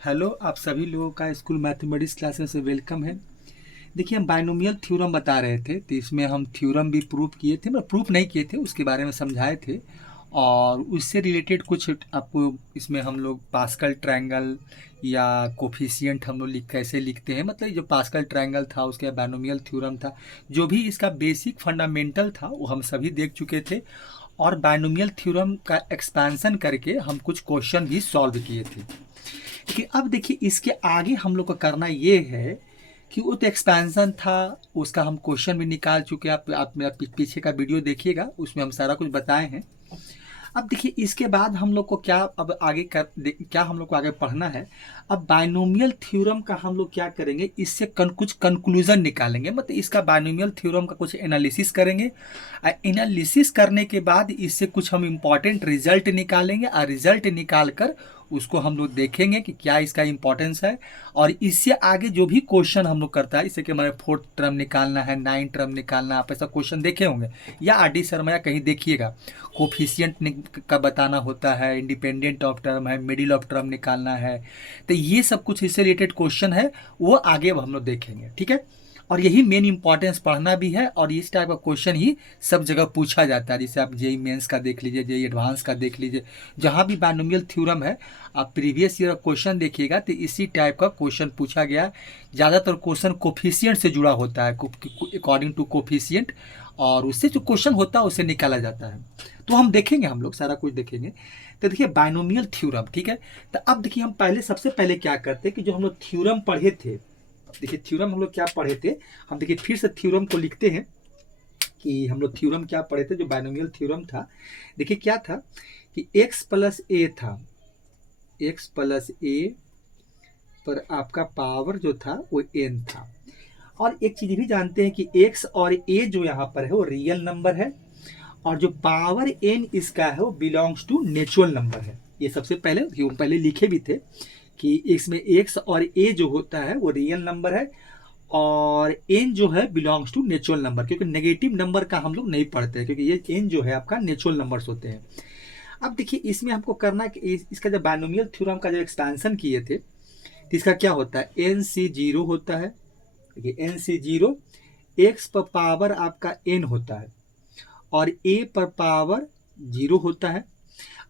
Hello, आप सभी लोगों का स्कूल मैथमेटिक्स क्लासेस से वेलकम है। देखिए, हम बाइनोमियल थ्योरम बता रहे थे, तो इसमें हम थ्योरम भी प्रूफ किए थे, मतलब प्रूफ नहीं किए थे, उसके बारे में समझाए थे। और उससे रिलेटेड कुछ आपको इसमें हम लोग पास्कल ट्रायंगल या कोफिशिएंट हम लोग कैसे लिखते हैं, मतलब जो पास्कल ट्रायंगल था, उसके बाइनोमियल थ्योरम था, जो भी इसका बेसिक फंडामेंटल था वो हम सभी देख चुके थे। और बाइनोमियल थ्योरम का एक्सपेंशन करके हम कुछ क्वेश्चन भी सॉल्व किए थे। कि अब देखिए, इसके आगे हम लोग को करना ये है कि वो तो एक्सपेंशन था, उसका हम क्वेश्चन भी निकाल चुके हैं। आप मेरा पीछे का वीडियो देखिएगा, उसमें हम सारा कुछ बताए हैं। अब देखिए, इसके बाद हम लोग को क्या अब आगे क्या हम लोग को आगे पढ़ना है। अब बाइनोमियल थ्योरम का हम लोग क्या करेंगे, इससे कुछ कंक्लूजन निकालेंगे, मतलब इसका बाइनोमियल थ्योरम का कुछ एनालिसिस करेंगे। एनालिसिस करने के बाद इससे कुछ हम इम्पॉर्टेंट रिजल्ट निकालेंगे, और रिजल्ट निकाल कर उसको हम लोग देखेंगे कि क्या इसका इंपॉर्टेंस है। और इससे आगे जो भी क्वेश्चन हम लोग करता है, इससे कि हमारे फोर्थ टर्म निकालना है, नाइन टर्म निकालना है, आप ऐसा क्वेश्चन देखे होंगे या आर डी शर्मा या कहीं देखिएगा। कोफिशिएंट का बताना होता है, इंडिपेंडेंट ऑफ टर्म है, मिडिल ऑफ टर्म निकालना है। तो ये सब कुछ इससे रिलेटेड क्वेश्चन है, वो आगे हम लोग देखेंगे, ठीक है। और यही मेन इंपॉर्टेंस पढ़ना भी है, और इस टाइप का क्वेश्चन ही सब जगह पूछा जाता है। जैसे आप जेई मेंस का देख लीजिए, जेई एडवांस का देख लीजिए, जहाँ भी बाइनोमियल थ्योरम है, आप प्रीवियस ईयर क्वेश्चन देखिएगा तो इसी टाइप का क्वेश्चन पूछा गया है। ज़्यादातर क्वेश्चन कोफिशिएंट से जुड़ा होता है, अकॉर्डिंग टू कोफिशिएंट, और उससे जो क्वेश्चन होता है उसे निकाला जाता है। तो हम देखेंगे, हम लोग सारा कुछ देखेंगे। तो देखिए, बाइनोमियल थ्योरम, ठीक है। तो अब देखिए, हम सबसे पहले क्या करते हैं कि जो हम लोग थ्योरम पढ़े थे, देखिए थ्योरम हम लोग क्या पढ़े थे, हम देखिए फिर से थ्योरम को लिखते हैं कि हम लोग थ्योरम क्या पढ़े थे। जो बाइनोमियल थ्योरम था, देखिए क्या था कि x प्लस ए था, x प्लस ए पर आपका पावर जो था वो n था। और एक चीज भी जानते हैं कि x और a जो यहाँ पर है वो रियल नंबर है, और जो पावर n इसका है वो बिलोंग्स टू नेचुरल नंबर है। ये सबसे पहले हम पहले लिखे भी थे कि इसमें x और a जो होता है वो रियल नंबर है, और n जो है बिलोंग्स टू नेचुरल नंबर, क्योंकि नेगेटिव नंबर का हम लोग नहीं पढ़ते हैं, क्योंकि ये n जो है आपका नेचुरल नंबर्स होते हैं। अब देखिए, इसमें हमको करना है कि इसका जब बाइनोमियल थ्योरम का जब एक्सपेंशन किए थे, तो इसका क्या होता है, एन सी जीरो होता है। देखिए, एन सी जीरो, एक्स पर पावर आपका एन होता है, और ए पर पावर जीरो होता है।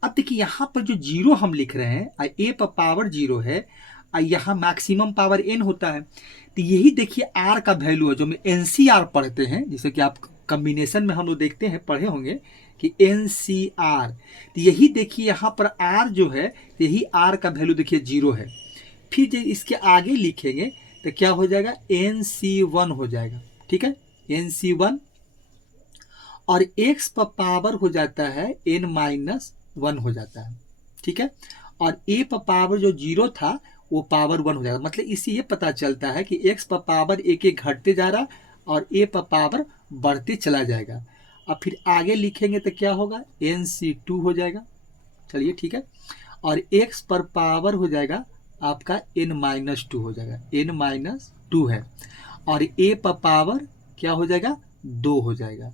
अब देखिए, यहाँ पर जो जीरो हम लिख रहे हैं, ए पर पावर जीरो है, और यहाँ मैक्सिमम पावर एन होता है। तो यही देखिए आर का वैल्यू है, जो हम एन सी आर पढ़ते हैं, जैसे कि आप कम्बिनेशन में हम लोग देखते हैं, पढ़े होंगे कि एन सी आर। तो यही देखिए यहाँ पर आर जो है, यही आर का वैल्यू देखिए जीरो है। फिर जब इसके आगे लिखेंगे तो क्या हो जाएगा, एन सी वन हो जाएगा, ठीक है, एन सी वन। और एक्स पर पावर हो जाता है एन माइनस वन हो जाता है, ठीक है। और ए पर पावर जो जीरो था वो पावर वन हो जाएगा। मतलब इससे ये पता चलता है कि एक्स पर पावर एक एक घटते जा रहा, और ए पर पावर बढ़ते चला जाएगा। अब फिर आगे लिखेंगे तो क्या होगा, एन सी टू हो जाएगा, चलिए ठीक है। और एक्स पर पावर हो जाएगा आपका एन माइनस टू हो जाएगा, एन माइनस टू है। और ए पर पावर क्या हो जाएगा, दो हो जाएगा।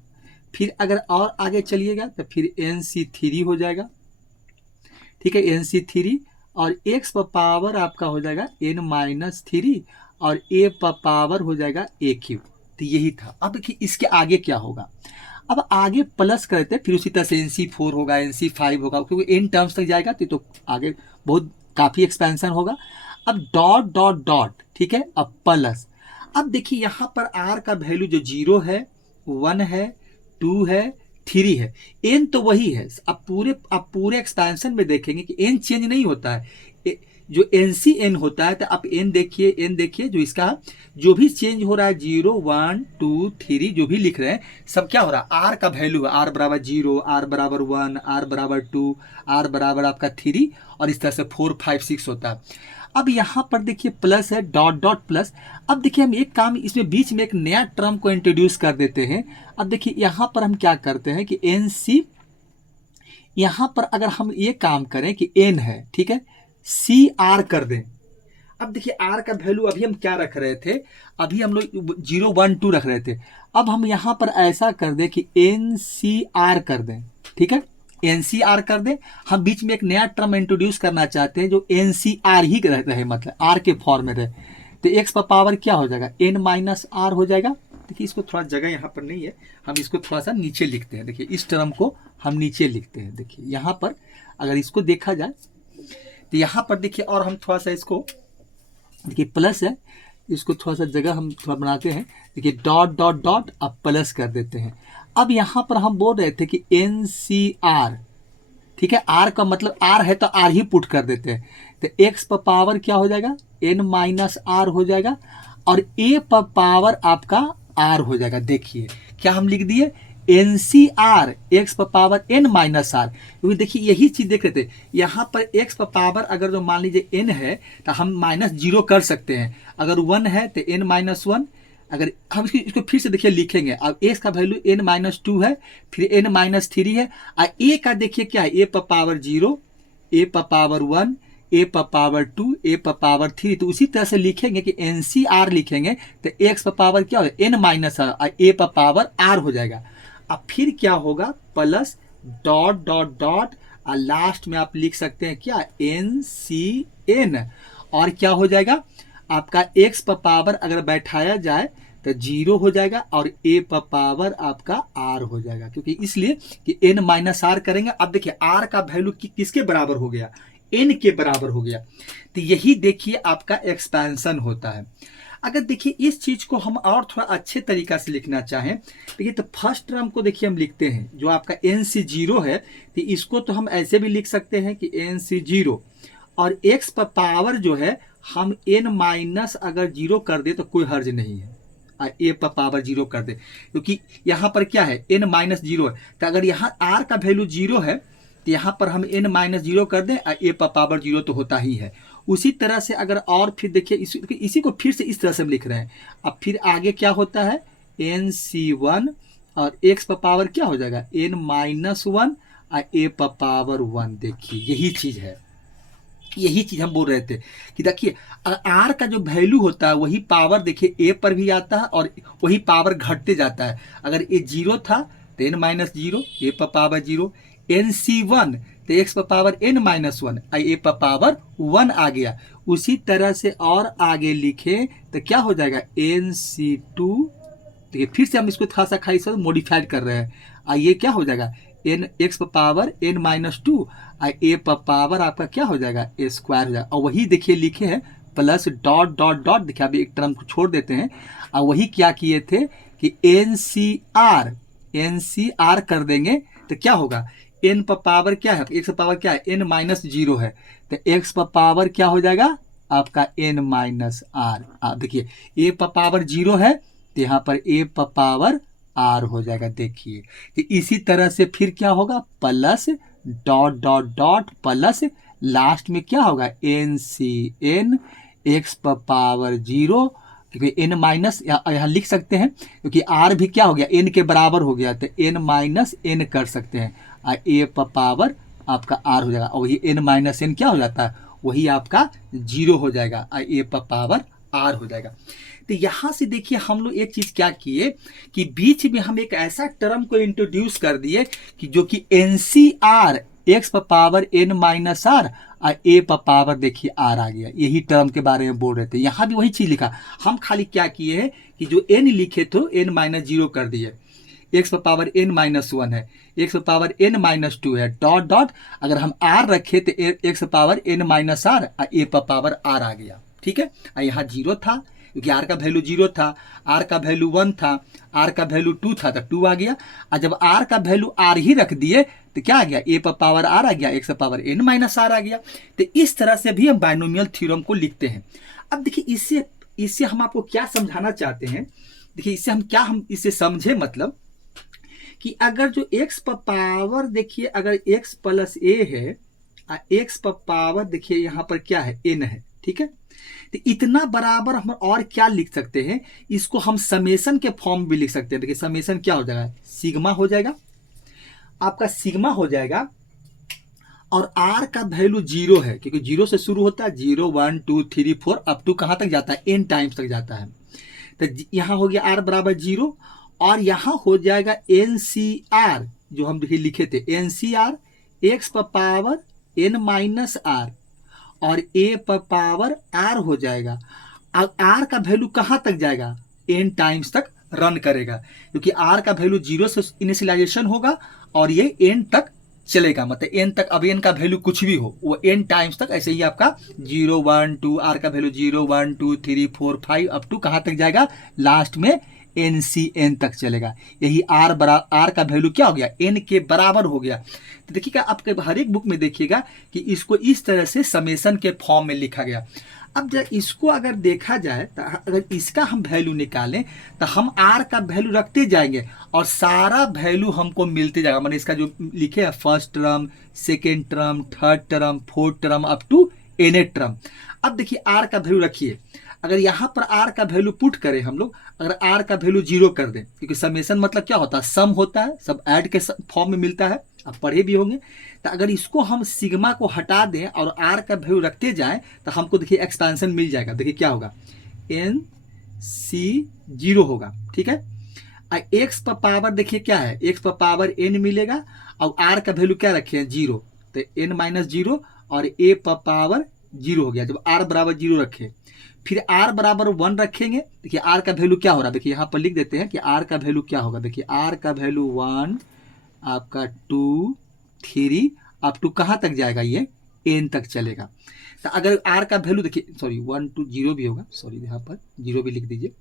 फिर अगर और आगे चलिएगा तो फिर एन सी थ्री हो जाएगा, ठीक है, एन सी थ्री। और एक्स पर पावर आपका हो जाएगा एन माइनस थ्री, और ए पर पावर हो जाएगा ए क्यू। तो यही था। अब देखिए, इसके आगे क्या होगा, अब आगे प्लस करते हैं, फिर उसी तरह से एन सी फोर होगा, एन सी फाइव होगा, क्योंकि एन टर्म्स तक जाएगा तो आगे बहुत काफ़ी एक्सपेंशन होगा। अब डॉट डॉट डॉट, ठीक है, अब प्लस। अब देखिए, यहाँ पर आर का वैल्यू जो जीरो है, वन है, टू है, थ्री है, एन तो वही है। अब पूरे एक्सपेंशन में देखेंगे कि एन चेंज नहीं होता है। जो एन सी एन होता है, तो आप एन देखिए, एन देखिए, जो इसका जो भी चेंज हो रहा है, जीरो वन टू थ्री जो भी लिख रहे हैं, सब क्या हो रहा है, आर का वैल्यू है। आर बराबर जीरो, आर बराबर वन, आर बराबर टू, आर बराबर आपका थ्री, और इस तरह से फोर फाइव सिक्स होता है। अब यहाँ पर देखिए प्लस है, डॉट डॉट प्लस। अब देखिए, हम एक काम इसमें बीच में एक नया टर्म को इंट्रोड्यूस कर देते हैं। अब देखिए, यहाँ पर हम क्या करते हैं कि एन सी, यहाँ पर अगर हम ये काम करें कि एन है, ठीक है, सी आर कर दें। अब देखिए, आर का वैल्यू अभी हम क्या रख रहे थे, अभी हम लोग जीरो वन टू रख रहे थे। अब हम यहाँ पर ऐसा कर दें कि एन सी आर कर दें, ठीक है, NCR कर दें। हम बीच में एक नया टर्म इंट्रोड्यूस करना चाहते हैं जो NCR ही रहे, मतलब R के फॉर्म में रहे, तो x पर पावर क्या हो जाएगा, n माइनस आर हो जाएगा। देखिए इसको थोड़ा जगह यहाँ पर नहीं है, हम इसको थोड़ा सा नीचे लिखते हैं। देखिए इस टर्म को हम नीचे लिखते हैं। देखिए यहाँ पर अगर इसको देखा जाए तो यहाँ पर देखिए, और हम थोड़ा सा इसको देखिए प्लस है, इसको थोड़ा सा जगह हम थोड़ा बनाते हैं। देखिए डॉट डॉट डॉट अब प्लस कर देते हैं। अब यहाँ पर हम बोल रहे थे कि NCR, ठीक है, R का मतलब R है तो R ही पुट कर देते हैं। तो x पर पावर क्या हो जाएगा, n माइनस आर हो जाएगा, और a पर पावर आपका r हो जाएगा। देखिए क्या हम लिख दिए, NCR x पर पावर n माइनस आर, क्योंकि देखिए यही चीज देख रहे थे, यहाँ पर x पर पावर अगर जो मान लीजिए n है तो हम माइनस 0 कर सकते हैं, अगर 1 है तो n माइनस 1, अगर हम इसको फिर से देखिए लिखेंगे। अब a का वैल्यू n माइनस 2 है, फिर n माइनस 3 है, और a का देखिए क्या है, a पर पावर 0, a पर पावर 1, a पर पावर 2, a पर पावर 3। तो उसी तरह से लिखेंगे कि NCR लिखेंगे तो x पर पावर क्या होगा, n माइनस आर, और a पर पावर r हो जाएगा। अब फिर क्या होगा, प्लस डॉट डॉट डॉट, और लास्ट में आप लिख सकते हैं क्या, NCN, और क्या हो जाएगा आपका x पर पावर अगर बैठाया जाए तो 0 हो जाएगा, और a पर पावर आपका r हो जाएगा, क्योंकि इसलिए कि n माइनस आर करेंगे। अब देखिए r का वैल्यू किसके बराबर हो गया, n के बराबर हो गया। तो यही देखिए आपका एक्सपेंशन होता है। अगर देखिए इस चीज को हम और थोड़ा अच्छे तरीका से लिखना चाहें, देखिए तो फर्स्ट टर्म को देखिए हम लिखते हैं जो आपका NC0 है, तो इसको तो हम ऐसे भी लिख सकते हैं कि NC0, और x पर पावर जो है हम n माइनस अगर 0 कर दे तो कोई हर्ज नहीं है, a पर पावर 0 कर दे, क्योंकि यहाँ पर क्या है, n माइनस 0 है। तो अगर यहाँ r का वैल्यू 0 है तो यहाँ पर हम n माइनस 0 कर दें, a पर पावर 0 तो होता ही है। उसी तरह से अगर और फिर देखिए इसी को फिर से इस तरह से हम लिख रहे हैं। अब फिर आगे क्या होता है, NC1, और x पर पावर क्या हो जाएगा, n माइनस 1, और a पर पावर 1। देखिए यही चीज है, यही चीज हम बोल रहे थे कि देखिए आर का जो वैल्यू होता है वही पावर देखिए ए पर भी आता है, और वही पावर घटते जाता है। अगर ए 0 था तो n माइनस 0, ए पर पावर 0, NC1 तो x पर पावर n माइनस 1, ए पर पावर 1 आ गया। उसी तरह से और आगे लिखे तो क्या हो जाएगा, NC2, देखिए फिर से हम इसको थोड़ा सा खाई से मॉडिफाइड कर रहे हैं, ये क्या हो जाएगा, x पर पावर n माइनस 2, a पर पावर आपका क्या हो जाएगा, a स्क्वायर हो जाएगा। और वही देखिए लिखे हैं प्लस डॉट डॉट डॉट, देखिए अभी एक टर्म को छोड़ देते हैं, और वही क्या किए थे कि NCR कर देंगे तो क्या होगा, n पर पावर क्या है, x पर पावर क्या है, n माइनस 0 है, तो x पर पावर क्या हो जाएगा आपका n माइनस आर। देखिए a पर पावर 0 है तो यहाँ पर a पर पावर r हो जाएगा। देखिए तो इसी तरह से फिर क्या होगा, plus dot dot dot plus last में क्या होगा, NCN x पर पावर 0, क्योंकि n माइनस यहाँ लिख सकते हैं क्योंकि r भी क्या हो गया, n के बराबर हो गया, तो n माइनस n कर सकते हैं, और a पर पावर आपका r हो जाएगा, और वही n माइनस n क्या हो जाता है, वही आपका 0 हो जाएगा, और a पर पावर r हो जाएगा। तो यहाँ से देखिए हम लोग एक चीज क्या किए कि बीच में हम एक ऐसा टर्म को इंट्रोड्यूस कर दिए कि जो कि NCR x पर पावर n माइनस आर, और a पर पावर देखिए r आ गया। यही टर्म के बारे में बोल रहे थे, यहाँ भी वही चीज लिखा। हम खाली क्या किए हैं कि जो n लिखे थे n माइनस 0 कर दिए, x पर पावर n माइनस 1 है, x पर पावर n माइनस 2 है, डॉट डॉट अगर हम r रखे तो x पर पावर n माइनस आर, और a पर पावर r आ गया। ठीक है, और यहाँ 0 था क्योंकि r का वैल्यू 0 था, r का वैल्यू 1 था, r का वैल्यू 2 था तो 2 आ गया, और जब r का वैल्यू r ही रख दिए तो क्या आ गया, a पर पावर r आ गया, x पर पावर n माइनस आर आ गया। तो इस तरह से भी हम बाइनोमियल थ्योरम को लिखते हैं। अब देखिए इससे हम आपको क्या समझाना चाहते हैं, देखिए हम इससे समझे मतलब कि अगर जो x पर पावर देखिए अगर x प्लस a है, x पर पावर देखिए यहाँ पर क्या है, n है, ठीक है, तो इतना बराबर हम और क्या लिख सकते हैं, इसको हम समेशन के फॉर्म भी लिख सकते हैं। देखिए समेशन क्या हो जाएगा, सिग्मा हो जाएगा, आपका सिग्मा हो जाएगा, और r का वैल्यू 0 है क्योंकि 0 से शुरू होता है, 0 1 2 3 4 अप टू कहां तक जाता है, n टाइम्स तक जाता है। तो यहां हो गया r बराबर 0, और यहां हो जाएगा NCR जो हम देखिए लिखे थे, NCR एक्स पर पावर एन माइनस आर और ए पर पावर आर हो जाएगा। अब आर का वैल्यू कहाँ तक जाएगा, एन टाइम्स तक रन करेगा, क्योंकि आर का वैल्यू 0 से इनिशियलाइजेशन होगा और ये एन तक चलेगा, मतलब एन तक। अब एन का वैल्यू कुछ भी हो वो एन टाइम्स तक ऐसे ही आपका 0 1 2 आर का वैल्यू 0 1 2 3 4 5 अप टू कहाँ तक जाएगा, लास्ट में एन सी एन तक चलेगा। यही आर का वैल्यू क्या हो गया, एन के बराबर हो गया। तो देखिएगा आपके हर एक बुक में देखिएगा कि इसको इस तरह से समेशन के फॉर्म में लिखा गया। अब जब इसको अगर देखा जाए तो अगर इसका हम वैल्यू निकालें तो हम आर का वैल्यू रखते जाएंगे और सारा वैल्यू हमको मिलते जाएगा, मतलब इसका जो लिखे है first term, second term, third term, fourth term up to N term. अब देखिए आर का वैल्यू रखिए, अगर यहाँ पर आर का वैल्यू पुट करें हम लोग, अगर आर का वैल्यू 0 कर दें, क्योंकि समेशन मतलब क्या होता है, सम होता है, सब ऐड के फॉर्म में मिलता है, आप पढ़े भी होंगे। तो अगर इसको हम सिग्मा को हटा दें और आर का वैल्यू रखते जाएं तो हमको देखिए एक्सपेंशन मिल जाएगा। देखिए क्या होगा, एन सी 0 होगा, ठीक है। एक्स पर पावर देखिए क्या है, एक्स पर पावर एन मिलेगा और आर का वैल्यू क्या रखे हैं 0, तो एन माइनस 0 और ए पर पावर 0 हो गया। जब आर बराबर 0 रखे फिर आर बराबर 1 रखेंगे, देखिए आर का वैल्यू क्या हो रहा है, देखिए यहाँ पर लिख देते हैं कि आर का वैल्यू क्या होगा। देखिए आर का वैल्यू 1 आपका 2 3 अप टू कहाँ तक जाएगा, ये एन तक चलेगा। तो अगर आर का वैल्यू देखिए, सॉरी 1 2 0 भी होगा, सॉरी यहाँ पर 0 भी लिख दीजिए,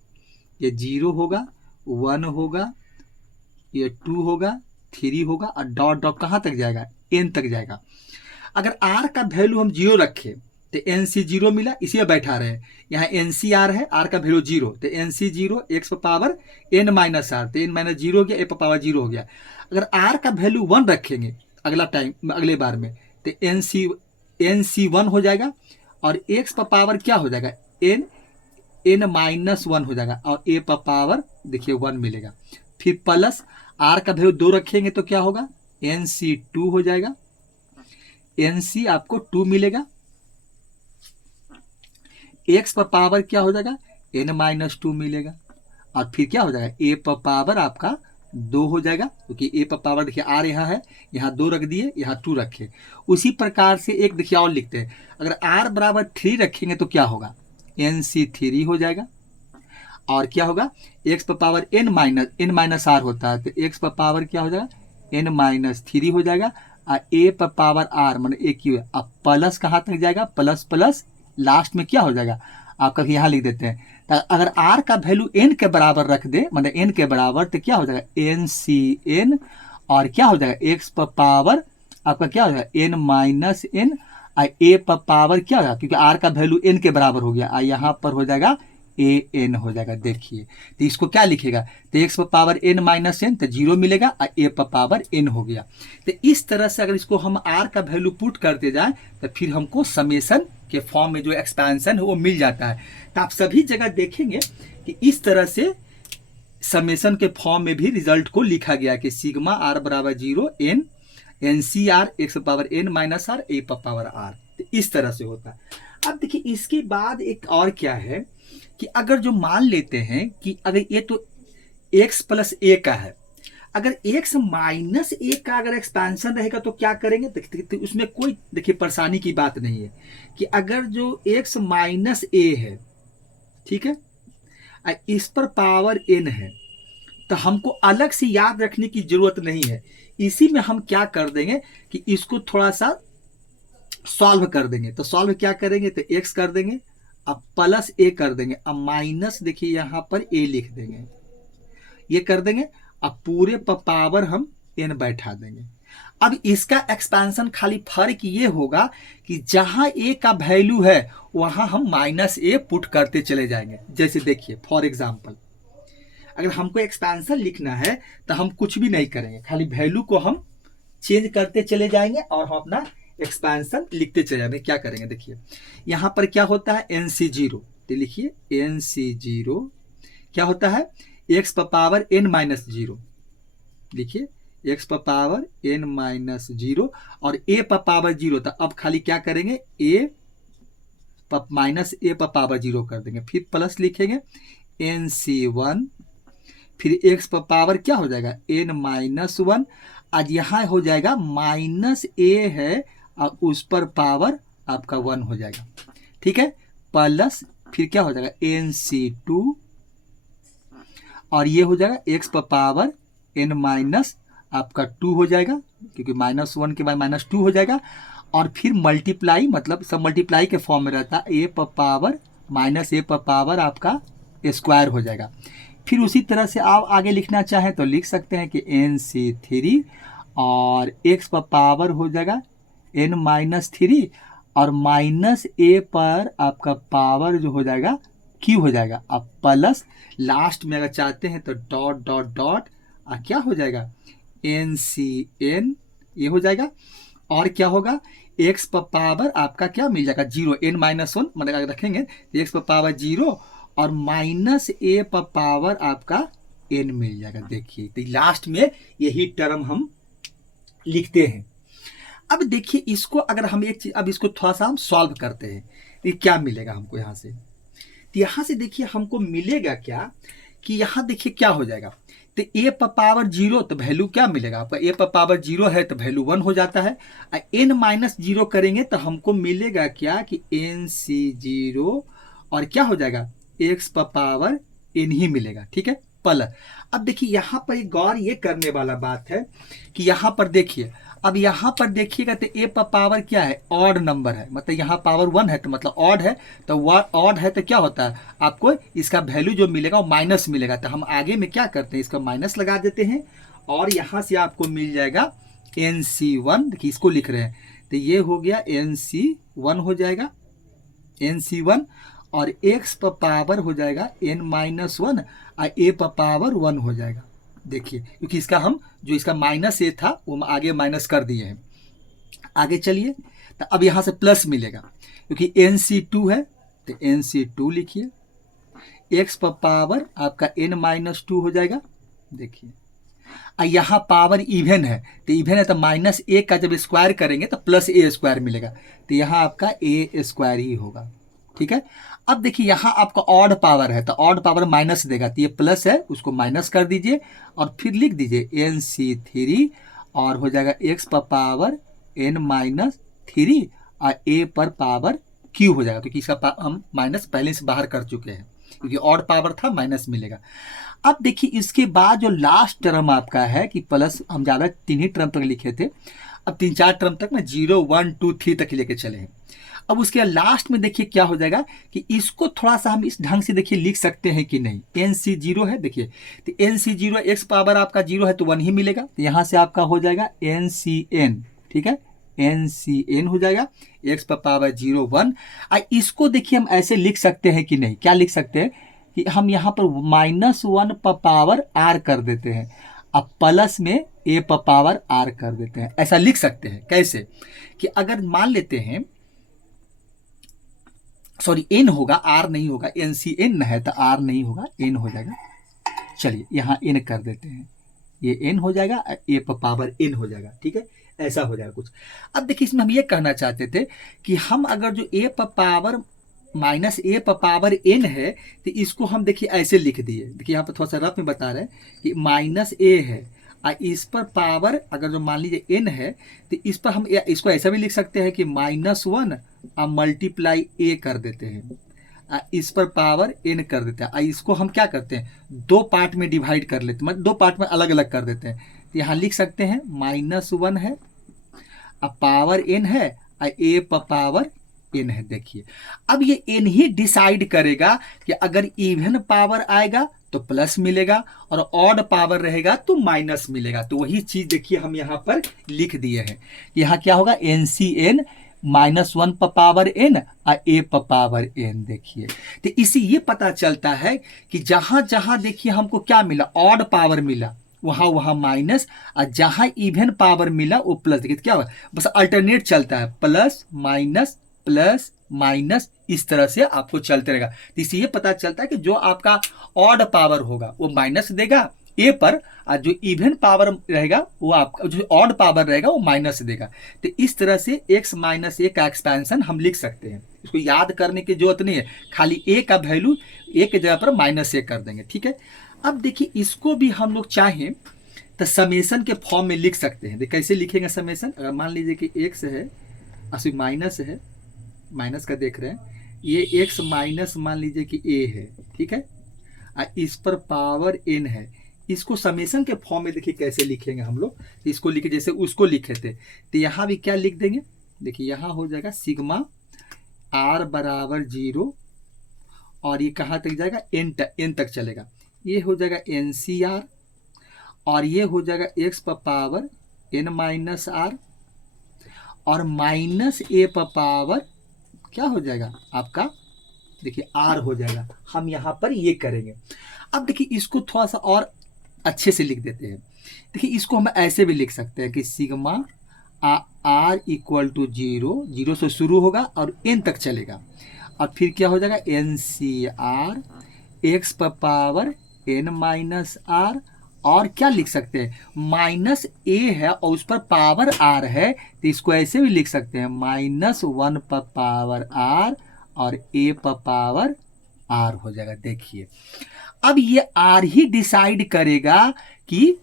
ये 0 होगा, 1 होगा, ये 2 होगा, 3 होगा और डॉट डॉट कहाँ तक जाएगा, एन तक जाएगा। अगर आर का वैल्यू हम 0 रखें तो एन सी 0 मिला, इसी में बैठा रहे, यहाँ एन सी आर है, आर का वैल्यू 0, तो एन सी 0 एक्स पर पावर एन माइनस आर, तो एन माइनस 0 हो गया, ए पर पावर 0 हो गया। अगर आर का वैल्यू 1 रखेंगे अगला टाइम, अगले बार में, तो एन सी 1 हो जाएगा और एक्स पर पावर क्या हो जाएगा, एन माइनस 1 हो जाएगा और ए पर पावर देखिए 1 मिलेगा। फिर प्लस आर का वैल्यू 2 रखेंगे तो क्या होगा, एन सी 2 हो जाएगा, एन सी आपको 2 मिलेगा, एक्स पर पावर क्या हो जाएगा, एन माइनस 2 मिलेगा और फिर क्या हो जाएगा, ए पर पावर आपका 2 हो जाएगा, क्योंकि ए पर पावर देखिए आर यहाँ है, यहाँ 2 रख दिए, यहाँ 2 रखे। उसी प्रकार से एक देखिए और लिखते हैं, अगर आर बराबर 3 रखेंगे तो क्या होगा, एन सी 3 हो जाएगा और क्या होगा, एक्स पर पावर एन माइनस आर होता है, तो एक्स पर पावर क्या हो जाएगा, एन माइनस 3 हो जाएगा और ए पर पावर आर मतलब ए क्यू है। अब प्लस कहाँ तक जाएगा, प्लस प्लस लास्ट में क्या हो जाएगा आपका, यहाँ लिख देते हैं। तो अगर आर का वैल्यू एन के बराबर रख दे, मतलब एन के बराबर, तो क्या हो जाएगा, एन सी एन और क्या हो जाएगा, एक्स पर पावर आपका क्या हो जाएगा, एन माइनस एन और ए पर पावर क्या होगा, क्योंकि आर का वैल्यू एन के बराबर हो गया और यहाँ पर हो जाएगा ए एन हो जाएगा। देखिए तो इसको क्या लिखेगा, तो एक्स पर पावर एन माइनस एन, तो 0 मिलेगा और ए पर पावर एन हो गया। तो इस तरह से अगर इसको हम आर का वैल्यू पुट करते जाएं तो फिर हमको समेशन के फॉर्म में जो एक्सपेंशन है वो मिल जाता है। तो आप सभी जगह देखेंगे कि इस तरह से समेशन के फॉर्म में भी रिजल्ट को लिखा गया कि सिग्मा आर बराबर 0 N C R X power N minus R A power R, तो इस तरह से होता है। अब देखिए इसके बाद एक और क्या है कि अगर जो मान लेते हैं कि अगर ये तो x प्लस ए का है, अगर x माइनस ए का अगर एक्सपेंशन रहेगा तो क्या करेंगे, तो उसमें कोई देखिए परेशानी की बात नहीं है कि अगर जो x माइनस ए है, ठीक है, इस पर पावर n है, तो हमको अलग से याद रखने की जरूरत नहीं है। इसी में हम क्या कर देंगे कि इसको थोड़ा सा सॉल्व कर देंगे। तो सॉल्व क्या करेंगे, तो x कर देंगे, अब प्लस ए कर देंगे, अब माइनस देखिए यहाँ पर ए लिख देंगे, ये कर देंगे, अब पूरे पर पावर हम n बैठा देंगे। अब इसका एक्सपेंशन खाली फर्क ये होगा कि जहां ए का वैल्यू है वहां हम माइनस ए पुट करते चले जाएंगे। जैसे देखिए फॉर एग्जांपल अगर हमको एक्सपेंशन लिखना है तो हम कुछ भी नहीं करेंगे, खाली वैल्यू को हम चेंज करते चले जाएंगे और हम अपना एक्सपेंशन लिखते चले जाएंगे। क्या करेंगे, देखिए यहां पर क्या होता है, एन सी 0, तो लिखिए एन सी 0 क्या होता है, एक्स पर पावर एन माइनस 0, लिखिए एक्स पर पावर एन माइनस 0 और ए पर पावर 0 था। अब खाली क्या करेंगे, ए माइनस ए पर पावर 0 कर देंगे, फिर प्लस लिखेंगे एन सी 1, फिर एक्स पर पावर क्या हो जाएगा, एन माइनस 1 आज यहाँ हो जाएगा माइनस ए है और उस पर पावर आपका 1 हो जाएगा, ठीक है, प्लस फिर क्या हो जाएगा NC2 और ये हो जाएगा x पर पावर n माइनस आपका 2 हो जाएगा, क्योंकि -1 के बाद -2 हो जाएगा, और फिर मल्टीप्लाई, मतलब सब मल्टीप्लाई के फॉर्म में रहता है, a पर पावर माइनस a पर पावर आपका स्क्वायर हो जाएगा। फिर उसी तरह से आप आगे लिखना चाहें तो लिख सकते हैं कि NC3 और x पर पावर हो जाएगा n-3 और माइनस a पर आपका पावर जो हो जाएगा q हो जाएगा, अब प्लस लास्ट में अगर चाहते हैं तो डॉट डॉट डॉट क्या हो जाएगा NCN ये हो जाएगा, और क्या होगा x पर पावर आपका क्या मिल जाएगा 0, n-1 मतलब अगर रखेंगे तो x पर पावर 0 और माइनस a पर पावर आपका n मिल जाएगा। देखिए तो लास्ट में यही टर्म हम लिखते हैं। अब देखिए इसको अगर हम एक चीज, अब इसको थोड़ा सा हम सॉल्व करते हैं तो क्या मिलेगा हमको यहाँ से, तो यहाँ से देखिए हमको मिलेगा क्या कि यहाँ देखिए क्या हो जाएगा, तो a पर पावर 0 तो वैल्यू क्या मिलेगा आपका, a पर पावर 0 है तो वैल्यू 1 हो जाता है, n-0 करेंगे तो हमको मिलेगा क्या कि NC0 और क्या हो जाएगा x पर पावर n ही मिलेगा, ठीक है, प्लस। अब देखिए यहाँ पर एक गौर ये करने वाला बात है कि यहाँ पर देखिए, अब यहाँ पर देखिएगा तो a पर पावर क्या है ऑड नंबर है, मतलब यहाँ पावर 1 है तो मतलब ऑड है, तो ऑड है तो क्या होता है आपको इसका वैल्यू जो मिलेगा वो माइनस मिलेगा, तो हम आगे में क्या करते हैं इसका माइनस लगा देते हैं और यहाँ से आपको मिल जाएगा NC1, देखिए इसको लिख रहे हैं तो ये हो गया NC1 हो जाएगा, NC1 और x पर पावर हो जाएगा n-1 और a पर पावर 1 हो जाएगा। देखिए क्योंकि इसका हम जो इसका माइनस a था वो हम आगे माइनस कर दिए हैं। आगे चलिए तो अब यहाँ से प्लस मिलेगा क्योंकि NC2 है तो NC2 लिखिए, x पर पावर आपका n-2 हो जाएगा। देखिए यहाँ पावर इवन है तो इवन है तो माइनस ए का जब स्क्वायर करेंगे तो प्लस ए स्क्वायर मिलेगा, तो यहाँ आपका ए स्क्वायर ही होगा, ठीक है। अब देखिए यहाँ आपका ऑड पावर है तो ऑड पावर माइनस देगा, तो ये प्लस है उसको माइनस कर दीजिए और फिर लिख दीजिए NC3 और हो जाएगा x पर पावर n-3 और a पर पावर q हो जाएगा, क्योंकि इसका हम माइनस पहले से बाहर कर चुके हैं क्योंकि ऑड पावर था माइनस मिलेगा। अब देखिए इसके बाद जो लास्ट टर्म आपका है कि प्लस, हम ज़्यादा 3 ही टर्म तक लिखे थे, अब 3-4 टर्म तक में 0 1 2 3 तक लेके चले हैं। अब उसके लास्ट में देखिए क्या हो जाएगा कि इसको थोड़ा सा हम इस ढंग से देखिए लिख सकते हैं कि नहीं, NC0 है देखिए तो NC0 x पावर आपका 0 है तो 1 ही मिलेगा, तो यहाँ से आपका हो जाएगा NCN, ठीक है, NCN हो जाएगा, x पर पावर 0 1। इसको देखिए हम ऐसे लिख सकते हैं कि नहीं, क्या लिख सकते हैं कि हम यहाँ पर -1 पर पावर r कर देते हैं, अब प्लस में a पर पावर r कर देते हैं, ऐसा लिख सकते हैं। कैसे कि अगर मान लेते हैं सॉरी n होगा r नहीं होगा, NCN है तो r नहीं होगा n हो जाएगा, चलिए यहाँ n कर देते हैं, ये n हो जाएगा a पर पावर n हो जाएगा, ठीक है, ऐसा हो जाएगा कुछ। अब देखिए इसमें हम ये कहना चाहते थे कि हम अगर जो a पर पावर माइनस a पर पावर n है तो इसको हम देखिए ऐसे लिख दिए, देखिए यहाँ पर थोड़ा सा रफ में बता रहे हैं कि माइनस a है और इस पर पावर अगर जो मान लीजिए n है तो इस पर हम इसको ऐसा भी लिख सकते हैं कि -1 और मल्टीप्लाई a कर देते हैं, इस पर पावर n कर देते हैं, इसको हम क्या करते हैं 2 पार्ट में डिवाइड कर लेते हैं, मतलब 2 पार्ट में अलग अलग कर देते हैं, तो यहाँ लिख सकते हैं -1 है अब पावर n है और a पर पावर n है। देखिए अब ये n ही डिसाइड करेगा कि अगर इवन पावर आएगा तो प्लस मिलेगा और ऑड पावर रहेगा तो माइनस मिलेगा, तो वही चीज देखिए हम यहाँ पर लिख दिए हैं। यहाँ क्या होगा NCN -1 पर पावर n और a पर पावर n। देखिए तो इसी ये पता चलता है कि जहां जहां देखिए हमको क्या मिला ऑड पावर मिला वहां वहां माइनस, और जहां इवन पावर मिला वो प्लस। देखिए क्या हुआ बस अल्टरनेट चलता है, प्लस माइनस इस तरह से आपको चलते रहेगा, तो इससे ये पता चलता है कि जो आपका ऑड पावर होगा वो माइनस देगा ए पर और जो इवन पावर रहेगा वो आपका जो ऑड पावर रहेगा वो माइनस देगा। तो इस तरह से x माइनस ए का एक्सपेंशन हम लिख सकते हैं, इसको याद करने की जरूरत नहीं है, खाली ए का वैल्यू ए के जगह पर -a कर देंगे, ठीक है। अब देखिए इसको भी हम लोग चाहें तो समेशन के फॉर्म में लिख सकते हैं। कैसे लिखेंगे समेशन? अगर मान लीजिए कि एक्स है, असली माइनस है, माइनस का देख रहे हैं, ये एक्स माइनस मान लीजिए कि ए है, ठीक है, इस पर पावर एन है। इसको समेशन के फॉर्म में देखिए कैसे लिखेंगे हम लोग। इसको लिखे जैसे उसको लिखे थे, तो यहाँ भी क्या लिख देंगे, देखिए यहाँ हो जाएगा सिग्मा आर बराबर 0, और ये कहाँ तक जाएगा, एन तक चलेगा। ये हो जाएगा एन सी आर, और ये हो जाएगा एक्स पर पावर एन माइनस आर, और माइनस ए पर पावर क्या हो जाएगा आपका, देखिए आर हो जाएगा। हम यहाँ पर ये करेंगे। अब देखिए इसको थोड़ा सा और अच्छे से लिख देते हैं। देखिए इसको हम ऐसे भी लिख सकते हैं कि सिग्मा आर इक्वल टू 0, 0 से शुरू होगा और एन तक चलेगा, और फिर क्या हो जाएगा एन सी आर एक्स पर पावर एन माइनस आर, और क्या लिख सकते हैं, माइनस ए है और उस पर पावर आर है, तो इसको ऐसे भी लिख सकते हैं -1 पर पावर आर और ए पर पावर आर हो जाएगा। देखिए अब ये आर ही डिसाइड करेगा कि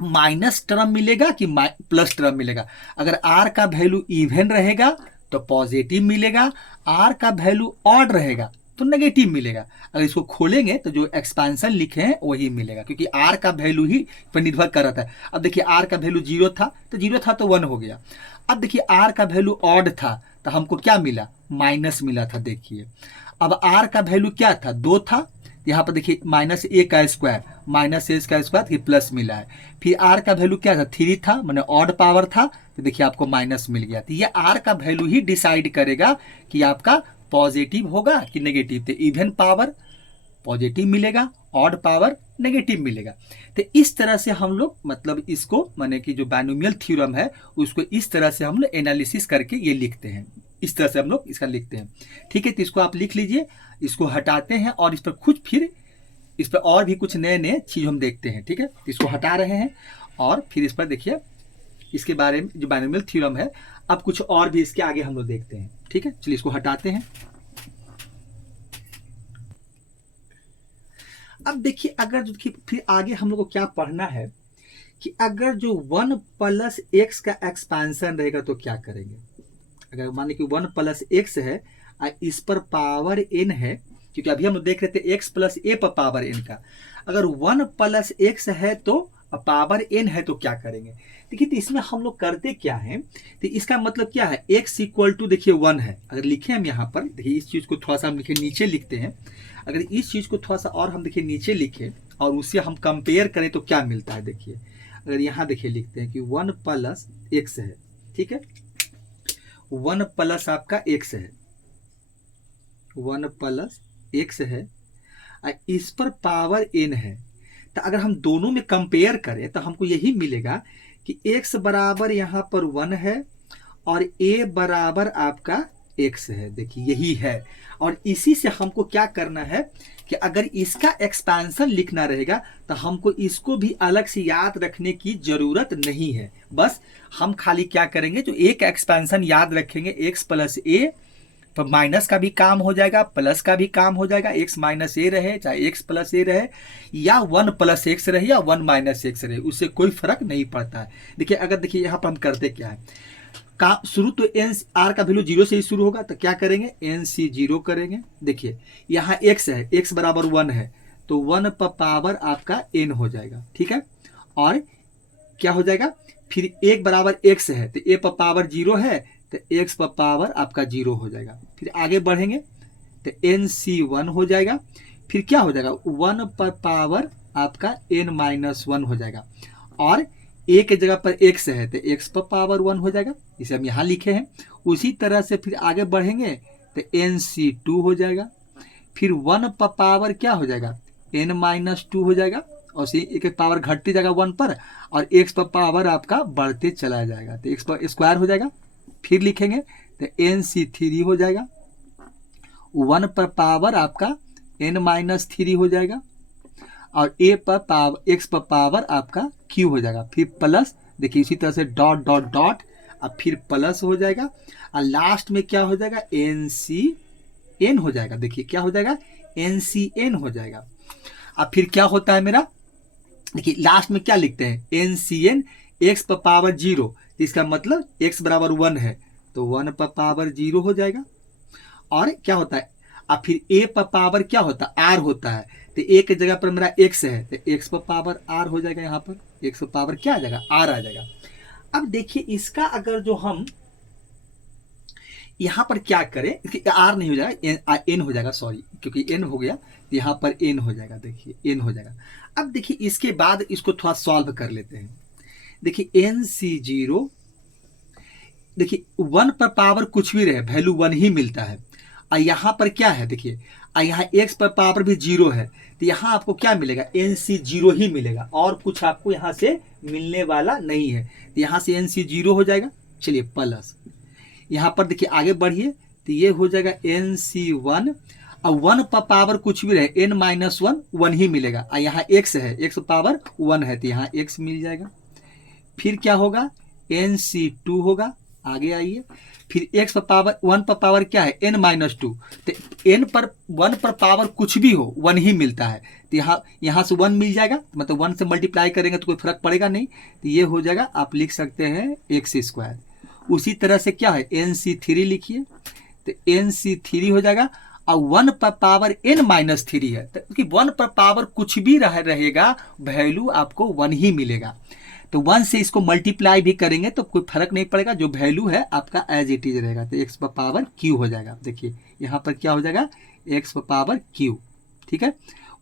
माइनस टर्म मिलेगा कि प्लस टर्म मिलेगा। अगर आर का वैल्यू इवन रहेगा तो पॉजिटिव मिलेगा, आर का वैल्यू ऑड रहेगा तो नेगेटिव मिलेगा। अगर इसको खोलेंगे तो जो एक्सपेंशन लिखे हैं वही मिलेगा, क्योंकि आर का वैल्यू ही पर निर्भर कर रहा था। अब देखिए आर का वैल्यू 0 था तो 0 था तो 1 हो गया। अब देखिए आर का वैल्यू ऑड था तो हमको क्या मिला, माइनस मिला था। देखिए अब आर का वैल्यू क्या था, 2 था, यहाँ पर देखिए माइनस ए का स्क्वायर माइनस ए का स्क्वायर प्लस मिला है। फिर आर का वैल्यू क्या था, 3 था, मैंने ऑड पावर था, तो देखिए आपको माइनस मिल गया। तो ये आर का वैल्यू ही डिसाइड करेगा कि आपका पॉजिटिव होगा कि नेगेटिव। तो इवन पावर पॉजिटिव मिलेगा, ऑड पावर नेगेटिव मिलेगा। तो इस तरह से हम लोग मतलब इसको माने कि जो बाइनोमियल थ्योरम है उसको इस तरह से हम लोग एनालिसिस करके ये लिखते हैं। इस तरह से हम लोग इसका लिखते हैं, ठीक है। तो इसको आप लिख लीजिए, इसको हटाते हैं और इस पर खुद फिर इस पर और भी कुछ नए नए चीज हम देखते हैं, ठीक है। इसको हटा रहे हैं और फिर इस पर देखिए इसके बारे में जो बाइनोमियल थ्योरम है, अब कुछ और भी इसके आगे हम लोग देखते हैं, ठीक है। चलिए इसको हटाते हैं। अब देखिए अगर जो फिर आगे हम लोग को क्या पढ़ना है कि अगर जो 1 प्लस एक्स का एक्सपेंशन रहेगा तो क्या करेंगे। अगर मान लीजिए कि 1 प्लस एक्स है इस पर पावर एन है, क्योंकि अभी हम देख रहे थे एक्स प्लस ए पर पावर एन का। अगर 1 प्लस एक्स है तो पावर एन है तो क्या करेंगे। देखिए तो इसमें हम लोग करते क्या है, तो इसका मतलब क्या है, एक्स इक्वल टू देखिए 1 है। अगर लिखे हम यहाँ पर देखिए इस चीज को थोड़ा सा हम लिखे नीचे लिखते हैं। अगर इस चीज को थोड़ा सा और हम देखिए नीचे लिखे और उससे हम कंपेयर करें तो क्या मिलता है। देखिए अगर यहाँ देखिए लिखते हैं कि 1 प्लस एक्स है, ठीक है, 1 प्लस आपका एक्स है, 1 प्लस एक्स है, इस पर पावर एन है। तो अगर हम दोनों में कंपेयर करें तो हमको यही मिलेगा कि x बराबर यहाँ पर 1 है और a बराबर आपका x है। देखिए यही है, और इसी से हमको क्या करना है कि अगर इसका एक्सपेंशन लिखना रहेगा तो हमको इसको भी अलग से याद रखने की जरूरत नहीं है। बस हम खाली क्या करेंगे, जो एक एक्सपेंशन याद रखेंगे x प्लस ए, तो माइनस का भी काम हो जाएगा, प्लस का भी काम हो जाएगा। x माइनस ए रहे चाहे x प्लस ए रहे, या 1 प्लस एक्स रहे या 1 माइनस एक्स रहे, उससे कोई फर्क नहीं पड़ता है। देखिए अगर देखिए यहाँ पर हम करते क्या है, शुरू तो एन आर का वैल्यू 0 से ही शुरू होगा तो क्या करेंगे, एन सी 0 करेंगे। देखिए यहाँ x है, x बराबर 1 है तो 1 पर पावर आपका n हो जाएगा, ठीक है। और क्या हो जाएगा, फिर 1 बराबर x है तो a पर पावर 0 है तो x पर पावर आपका 0 हो जाएगा। फिर आगे बढ़ेंगे तो एन सी 1 हो जाएगा। फिर क्या हो जाएगा, 1 पर पावर आपका n माइनस 1 हो जाएगा, और a के जगह पर x है तो x पर पावर 1 हो जाएगा, इसे हम यहाँ लिखे हैं। उसी तरह से फिर आगे बढ़ेंगे तो एन सी 2 हो जाएगा। फिर 1 पर पावर क्या हो जाएगा, n माइनस 2 हो जाएगा, और एक एक पावर घटती जाएगा 1 पर, और x पर पावर आपका बढ़ते चला जाएगा तो x पर स्क्वायर हो जाएगा। फिर लिखेंगे तो एन सी 3 हो जाएगा, 1 पर पावर आपका n माइनस 3 हो जाएगा, और a पर पावर x पर पावर आपका q हो जाएगा। फिर प्लस देखिए इसी तरह से डॉट डॉट डॉट, अब फिर प्लस हो जाएगा, और लास्ट में क्या हो जाएगा, एन सी एन हो जाएगा। देखिए क्या हो जाएगा, एन सी एन हो जाएगा। अब फिर क्या होता है मेरा, देखिए लास्ट में क्या लिखते हैं, एन सी एन एक्स पर पावर 0, इसका मतलब x बराबर 1 है तो 1 पर पावर 0 हो जाएगा। और क्या होता है, अब फिर a पर पावर क्या होता है, r होता है, तो a की जगह पर मेरा x है तो x पर पावर r हो जाएगा, यहाँ पर x पर पावर क्या आ जाएगा, r आ जाएगा। अब देखिए इसका अगर जो हम यहाँ पर क्या करें, r नहीं हो जाएगा, n हो जाएगा, सॉरी क्योंकि n हो गया तो यहाँ पर n हो जाएगा, देखिए n हो जाएगा। अब देखिए इसके बाद इसको थोड़ा सॉल्व कर लेते हैं। देखिए एन सी 0, देखिए 1 पर पावर कुछ भी रहे वैल्यू 1 ही मिलता है। और यहाँ पर क्या है, देखिए यहाँ x पर पावर भी 0 है तो यहाँ आपको क्या मिलेगा, एन सी 0 ही मिलेगा और कुछ आपको यहाँ से मिलने वाला नहीं है, तो यहाँ से एन सी 0 हो जाएगा। चलिए प्लस यहाँ पर देखिए आगे बढ़िए तो ये हो जाएगा एन सी 1, और 1 पर पावर कुछ भी रहे n माइनस 1 1 ही मिलेगा, और यहाँ x है, x पावर 1 है तो यहाँ x मिल जाएगा। फिर क्या होगा, एन सी 2 होगा, आगे आइए, फिर x पर पावर 1 पर पावर क्या है, n माइनस 2, तो n पर 1 पर पावर कुछ भी हो 1 ही मिलता है तो यहाँ से 1 मिल जाएगा, मतलब 1 से मल्टीप्लाई करेंगे तो कोई फर्क पड़ेगा नहीं, तो ये हो जाएगा, आप लिख सकते हैं x स्क्वायर। उसी तरह से क्या है, एन सी 3 लिखिए तो एन सी 3 हो जाएगा, और 1 पर पावर n माइनस 3 है तो 1 पर पावर कुछ भी रहेगा वैल्यू आपको 1 ही मिलेगा, तो 1 से इसको मल्टीप्लाई भी करेंगे तो कोई फर्क नहीं पड़ेगा, जो वैल्यू है आपका एज इट इज रहेगा, तो x पर पावर q हो जाएगा। देखिए यहाँ पर क्या हो जाएगा, x पर पावर q, ठीक है।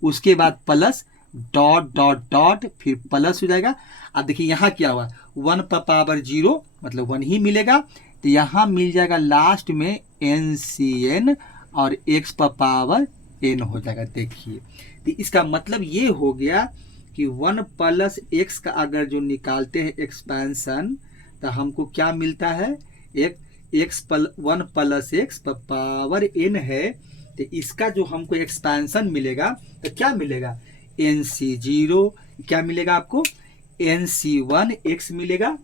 उसके बाद प्लस डॉट डॉट डॉट फिर प्लस हो जाएगा। अब देखिए यहाँ क्या हुआ, 1 पर पावर 0 मतलब 1 ही मिलेगा, तो यहाँ मिल जाएगा लास्ट में एन सी एन और x पर पावर n हो जाएगा। देखिए तो इसका मतलब ये हो गया कि 1 प्लस x का अगर जो निकालते हैं एक्सपेंशन तो हमको क्या मिलता है, एक x 1 प्लस x पर पावर n है, तो इसका जो हमको एक्सपेंशन मिलेगा तो क्या मिलेगा, एन सी 0 क्या मिलेगा आपको, एन सी 1 x मिलेगा,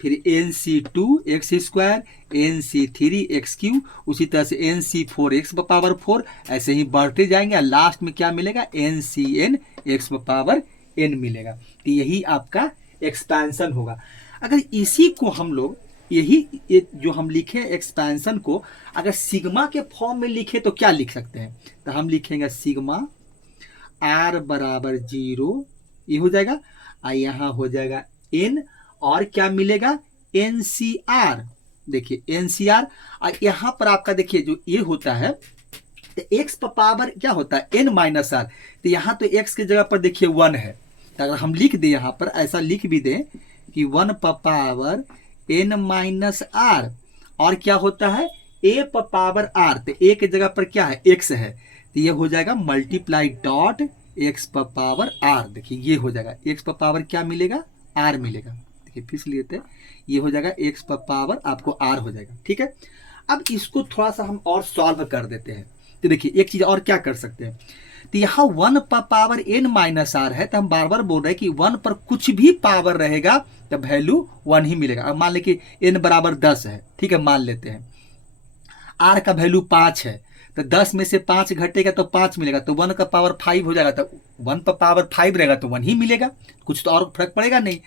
फिर N C 2 X square, N C 3 X cube, उसी तरह से एन सी 4 एक्स पावर 4, ऐसे ही बढ़ते जाएंगे, लास्ट में क्या मिलेगा, N C N X power n मिलेगा। तो यही आपका एक्सपेंशन होगा। अगर इसी को हम लोग यही जो हम लिखे एक्सपेंशन को अगर सिग्मा के फॉर्म में लिखे तो क्या लिख सकते हैं, तो हम लिखेंगे सिग्मा r बराबर 0, ये हो जाएगा, और यहाँ हो जाएगा n, और क्या मिलेगा, एन सी आर, देखिए एन सी आर, और यहाँ पर आपका देखिए जो ये होता है तो x पर पावर क्या होता है, n माइनस आर, तो यहाँ तो x की जगह पर देखिए 1 है, तो अगर हम लिख दें यहाँ पर ऐसा लिख भी दें कि 1 पर पावर n माइनस आर, और क्या होता है a पर पावर r, तो a की जगह पर क्या है x है, तो ये हो जाएगा मल्टीप्लाई डॉट x पर पावर r। देखिए ये हो जाएगा x पर पावर क्या मिलेगा, r मिलेगा। देखिए फिर से लेते हैं, ये हो जाएगा x पर पावर आपको r हो जाएगा, ठीक है। अब इसको थोड़ा सा हम और सॉल्व कर देते हैं, तो देखिए एक चीज और क्या कर सकते हैं, तो यहाँ 1 पर पावर n माइनस आर है, तो हम बार बार बोल रहे हैं कि 1 पर कुछ भी पावर रहेगा तो वैल्यू 1 ही मिलेगा। अब मान ले कि n बराबर 10 है, ठीक है, मान लेते हैं r का वैल्यू 5 है, तो 10 में से 5 घटेगा तो 5 मिलेगा, तो 1 का पावर 5 हो जाएगा, तो 1 पर पावर 5 रहेगा तो 1 ही मिलेगा, कुछ तो और फर्क पड़ेगा नहीं।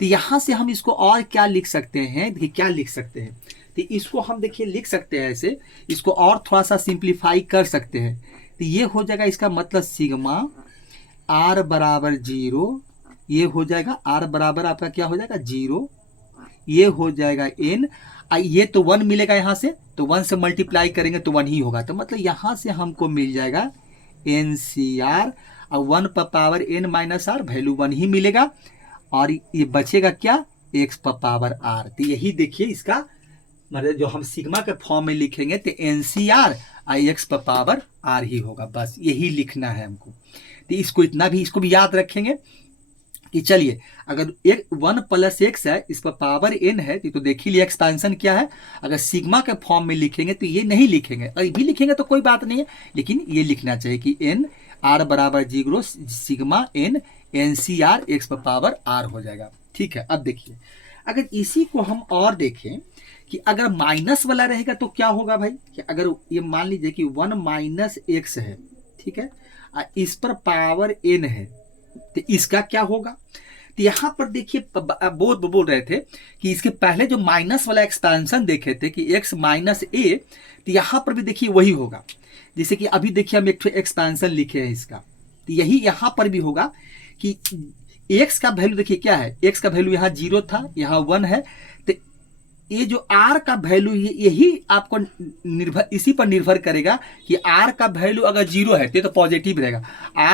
तो यहाँ से हम इसको और क्या लिख सकते हैं, देखिए क्या लिख सकते हैं, तो इसको हम देखिए लिख सकते हैं ऐसे, इसको और थोड़ा सा सिंप्लीफाई कर सकते हैं, तो ये हो जाएगा, इसका मतलब सिग्मा r बराबर 0, ये हो जाएगा r बराबर आपका क्या हो जाएगा 0, ये हो जाएगा n, ये तो 1 मिलेगा यहाँ से, तो 1 से मल्टीप्लाई करेंगे तो 1 ही होगा, तो मतलब यहाँ से हमको मिल जाएगा एन सी आर, और 1 पर power n minus R value 1 ही मिलेगा, और ये बचेगा क्या, x पर पावर r। तो यही देखिए इसका मतलब जो हम सिग्मा के फॉर्म में लिखेंगे तो N C R I X पर पावर r ही होगा, बस यही लिखना है हमको। तो इसको इतना भी, इसको भी याद रखेंगे कि चलिए अगर 1 प्लस x है, इस पर पावर n है, तो देख ही लिया एक्सपेंशन क्या है। अगर सिग्मा के फॉर्म में लिखेंगे तो ये नहीं लिखेंगे, अगर भी लिखेंगे तो कोई बात नहीं है, लेकिन ये लिखना चाहिए कि n r बराबर 0 सिग्मा n N C R X पर पावर r हो जाएगा, ठीक है। अब देखिए अगर इसी को हम और देखें कि अगर माइनस वाला रहेगा तो क्या होगा भाई, कि अगर ये मान लीजिए कि 1 माइनस एक्स है, ठीक है, इस पर पावर n है, तो इसका क्या होगा, तो यहां पर देखिए बोल रहे थे कि इसके पहले जो माइनस वाला एक्सपेंशन देखे थे कि x माइनस ए, तो यहां पर भी देखिए वही होगा। जैसे कि अभी देखिए हम एक एक्सपेंशन लिखे हैं इसका, तो यही यहां पर भी होगा कि x का वैल्यू देखिए क्या है, x का वैल्यू यहाँ 0 था, यहाँ 1 है, तो ये जो r का वैल्यू यही आपको निर्भर इसी पर निर्भर करेगा कि r का वैल्यू अगर 0 है तो पॉजिटिव रहेगा,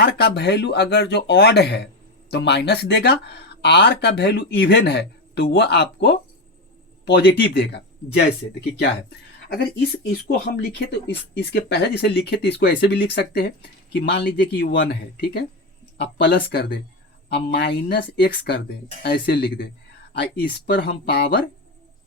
r का वैल्यू अगर जो ऑड है तो माइनस देगा, r का वैल्यू इवन है तो वो आपको पॉजिटिव देगा। जैसे देखिए क्या है, अगर इसको हम लिखे तो इसके पहले जैसे लिखे तो इसको ऐसे भी लिख सकते हैं कि मान लीजिए कि 1 है, ठीक है, अब प्लस कर दे, अब माइनस x कर दे, ऐसे लिख दे, और इस पर हम पावर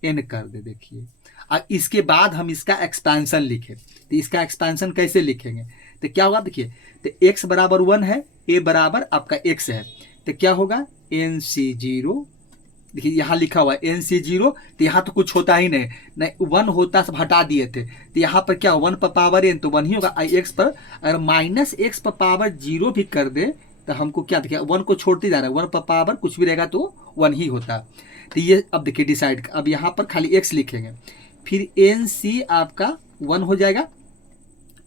n कर दे। देखिए और इसके बाद हम इसका एक्सपेंशन लिखे, तो इसका एक्सपेंशन कैसे लिखेंगे, तो क्या होगा देखिए, तो x बराबर 1 है, a बराबर आपका x है, तो क्या होगा NC0, देखिए यहाँ लिखा हुआ है NC0, तो यहाँ तो कुछ होता ही नहीं 1 होता सब हटा दिए थे, तो यहाँ पर क्या 1 पर पावर n तो 1 ही होगा, x पर अगर माइनस x पर पावर 0 भी कर दे तो हमको क्या देखिए 1 को छोड़ते जा रहा है, 1 पर पावर कुछ भी रहेगा तो 1 ही होता। तो ये अब देखिए डिसाइड, अब यहाँ पर खाली x लिखेंगे, फिर NC आपका 1 हो जाएगा,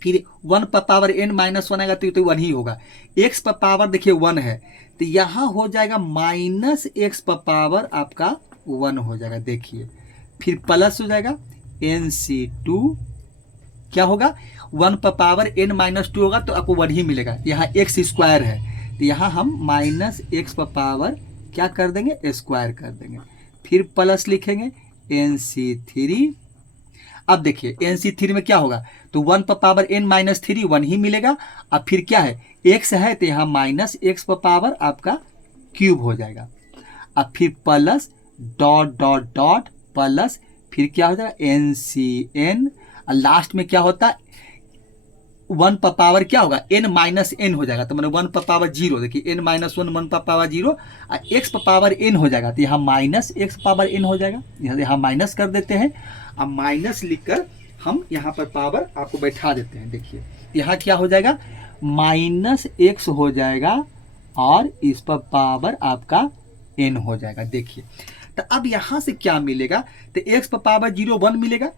फिर 1 पर पावर n माइनस 1 आएगा तो 1 ही होगा, x पर पावर देखिए 1 है तो यहाँ हो जाएगा माइनस x पर पावर आपका 1 हो जाएगा। देखिए फिर प्लस हो जाएगा NC2, क्या होगा 1 पर पावर n माइनस 2 होगा तो आपको 1 ही मिलेगा, यहाँ x स्क्वायर है तो यहाँ हम माइनस x पर पावर क्या कर देंगे स्क्वायर कर देंगे, फिर प्लस लिखेंगे NC3। अब देखिए NC3 में क्या होगा, तो 1 पर पावर n माइनस 3 1 ही मिलेगा, अब फिर क्या है x है तो यहाँ माइनस x पर पावर आपका क्यूब हो जाएगा, अब फिर plus dot dot dot plus फिर क्या हो जाएगा NCn, और लास्ट में क्या होता है 1 पर पावर क्या होगा n माइनस n हो जाएगा, तो मैंने 1 पर पावर 0, देखिए n माइनस 1 1 पर पावर 0 और x पर पावर n हो जाएगा, तो यहाँ माइनस x पावर n हो जाएगा, यहाँ माइनस कर देते हैं, अब माइनस लिखकर हम यहाँ पर पावर आपको बैठा देते हैं। देखिए यहाँ क्या हो जाएगा माइनस x हो जाएगा और इस पर पावर आपका n हो जाएगा। देखिए तो अब यहाँ से क्या मिलेगा, तो x पर पावर 0 1 मिलेगा,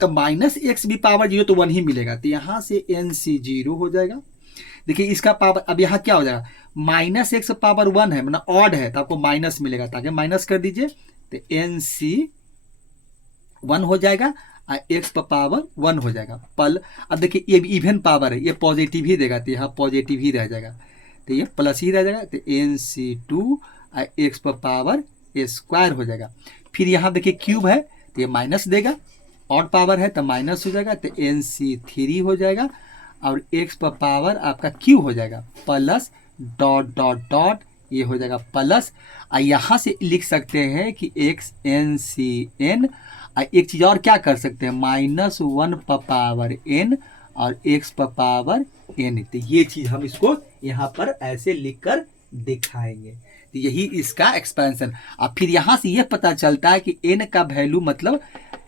तो माइनस x भी पावर 0 तो 1 ही मिलेगा, तो यहाँ से NC0 हो जाएगा। देखिए इसका पावर अब यहाँ क्या हो जाएगा माइनस x पावर 1 है मतलब ऑड है तो आपको माइनस मिलेगा, ताकि माइनस कर दीजिए तो NC1 हो जाएगा और x पर पावर 1 हो जाएगा पल। अब देखिए ये इवन पावर है, ये पॉजिटिव ही देगा तो यहाँ पॉजिटिव ही रह जाएगा, तो ये प्लस ही रह जाएगा, तो NC2 और x पर पावर स्क्वायर हो जाएगा। फिर यहाँ देखिए क्यूब है तो ये माइनस देगा, ऑड पावर है तो माइनस हो जाएगा, तो NC3 हो जाएगा और x पर पावर आपका क्यू हो जाएगा प्लस डॉट डॉट डॉट ये हो जाएगा प्लस, और यहाँ से लिख सकते हैं कि x NCn, और एक चीज़ और क्या कर सकते हैं -1 पर पावर n और x पर पावर n, तो ये चीज़ हम इसको यहाँ पर ऐसे लिखकर दिखाएंगे, तो यही इसका एक्सपेंशन। अब फिर यहाँ से ये पता चलता है कि n का वैल्यू मतलब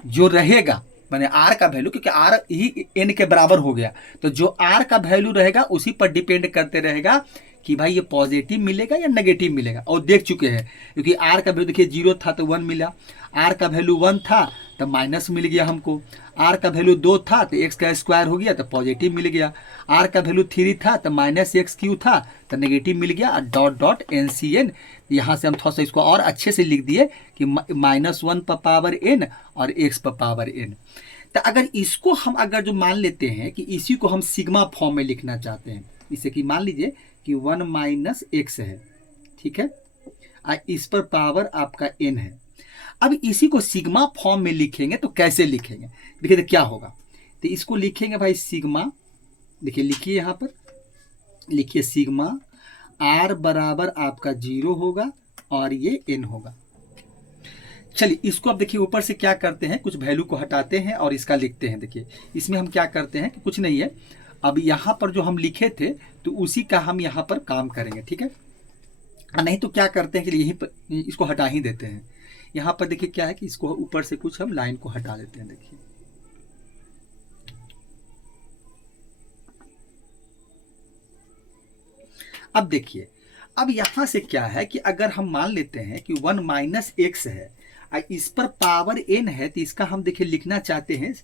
जो रहेगा मैंने r का वैल्यू, क्योंकि r ही n के बराबर हो गया, तो जो r का वैल्यू रहेगा उसी पर डिपेंड करते रहेगा कि भाई ये पॉजिटिव मिलेगा या नेगेटिव मिलेगा। और देख चुके हैं क्योंकि r का वैल्यू देखिए 0 था तो 1 मिला, r का वैल्यू 1 था तो माइनस मिल गया हमको, r का वैल्यू 2 था तो x का स्क्वायर हो गया तो पॉजिटिव मिल गया, r का वैल्यू 3 था तो माइनस एक्स क्यू था तो नेगेटिव मिल गया, डॉट डॉट NCn। यहाँ से हम थोड़ा सा इसको और अच्छे से लिख दिए कि -1 पर पावर n और x पर पावर n। तो अगर इसको हम अगर जो मान लेते हैं कि इसी को हम सिग्मा फॉर्म में लिखना चाहते हैं, इसे कि मान लीजिए कि 1 माइनस एक्स है, ठीक है, और इस पर पावर आपका n है। अब इसी को सिग्मा फॉर्म में लिखेंगे तो कैसे लिखेंगे, देखिए तो क्या होगा, तो इसको लिखेंगे भाई सिग्मा, देखिए लिखिए यहाँ पर लिखिए सिग्मा r बराबर आपका 0 होगा और ये n होगा। चलिए इसको अब देखिए ऊपर से क्या करते हैं, कुछ वैल्यू को हटाते हैं और इसका लिखते हैं। देखिए इसमें हम क्या करते हैं कि कुछ नहीं है, अब यहाँ पर जो हम लिखे थे तो उसी का हम यहाँ पर काम करेंगे, ठीक है, नहीं तो क्या करते हैं कि यहीं पर इसको हटा ही देते हैं। यहाँ पर देखिए क्या है कि इसको ऊपर से कुछ हम लाइन को हटा देते हैं। देखिए अब देखिए, अब यहाँ से क्या है कि अगर हम मान लेते हैं कि 1 माइनस एक्स है और इस पर पावर n है, तो इसका हम देखिए लिखना चाहते हैं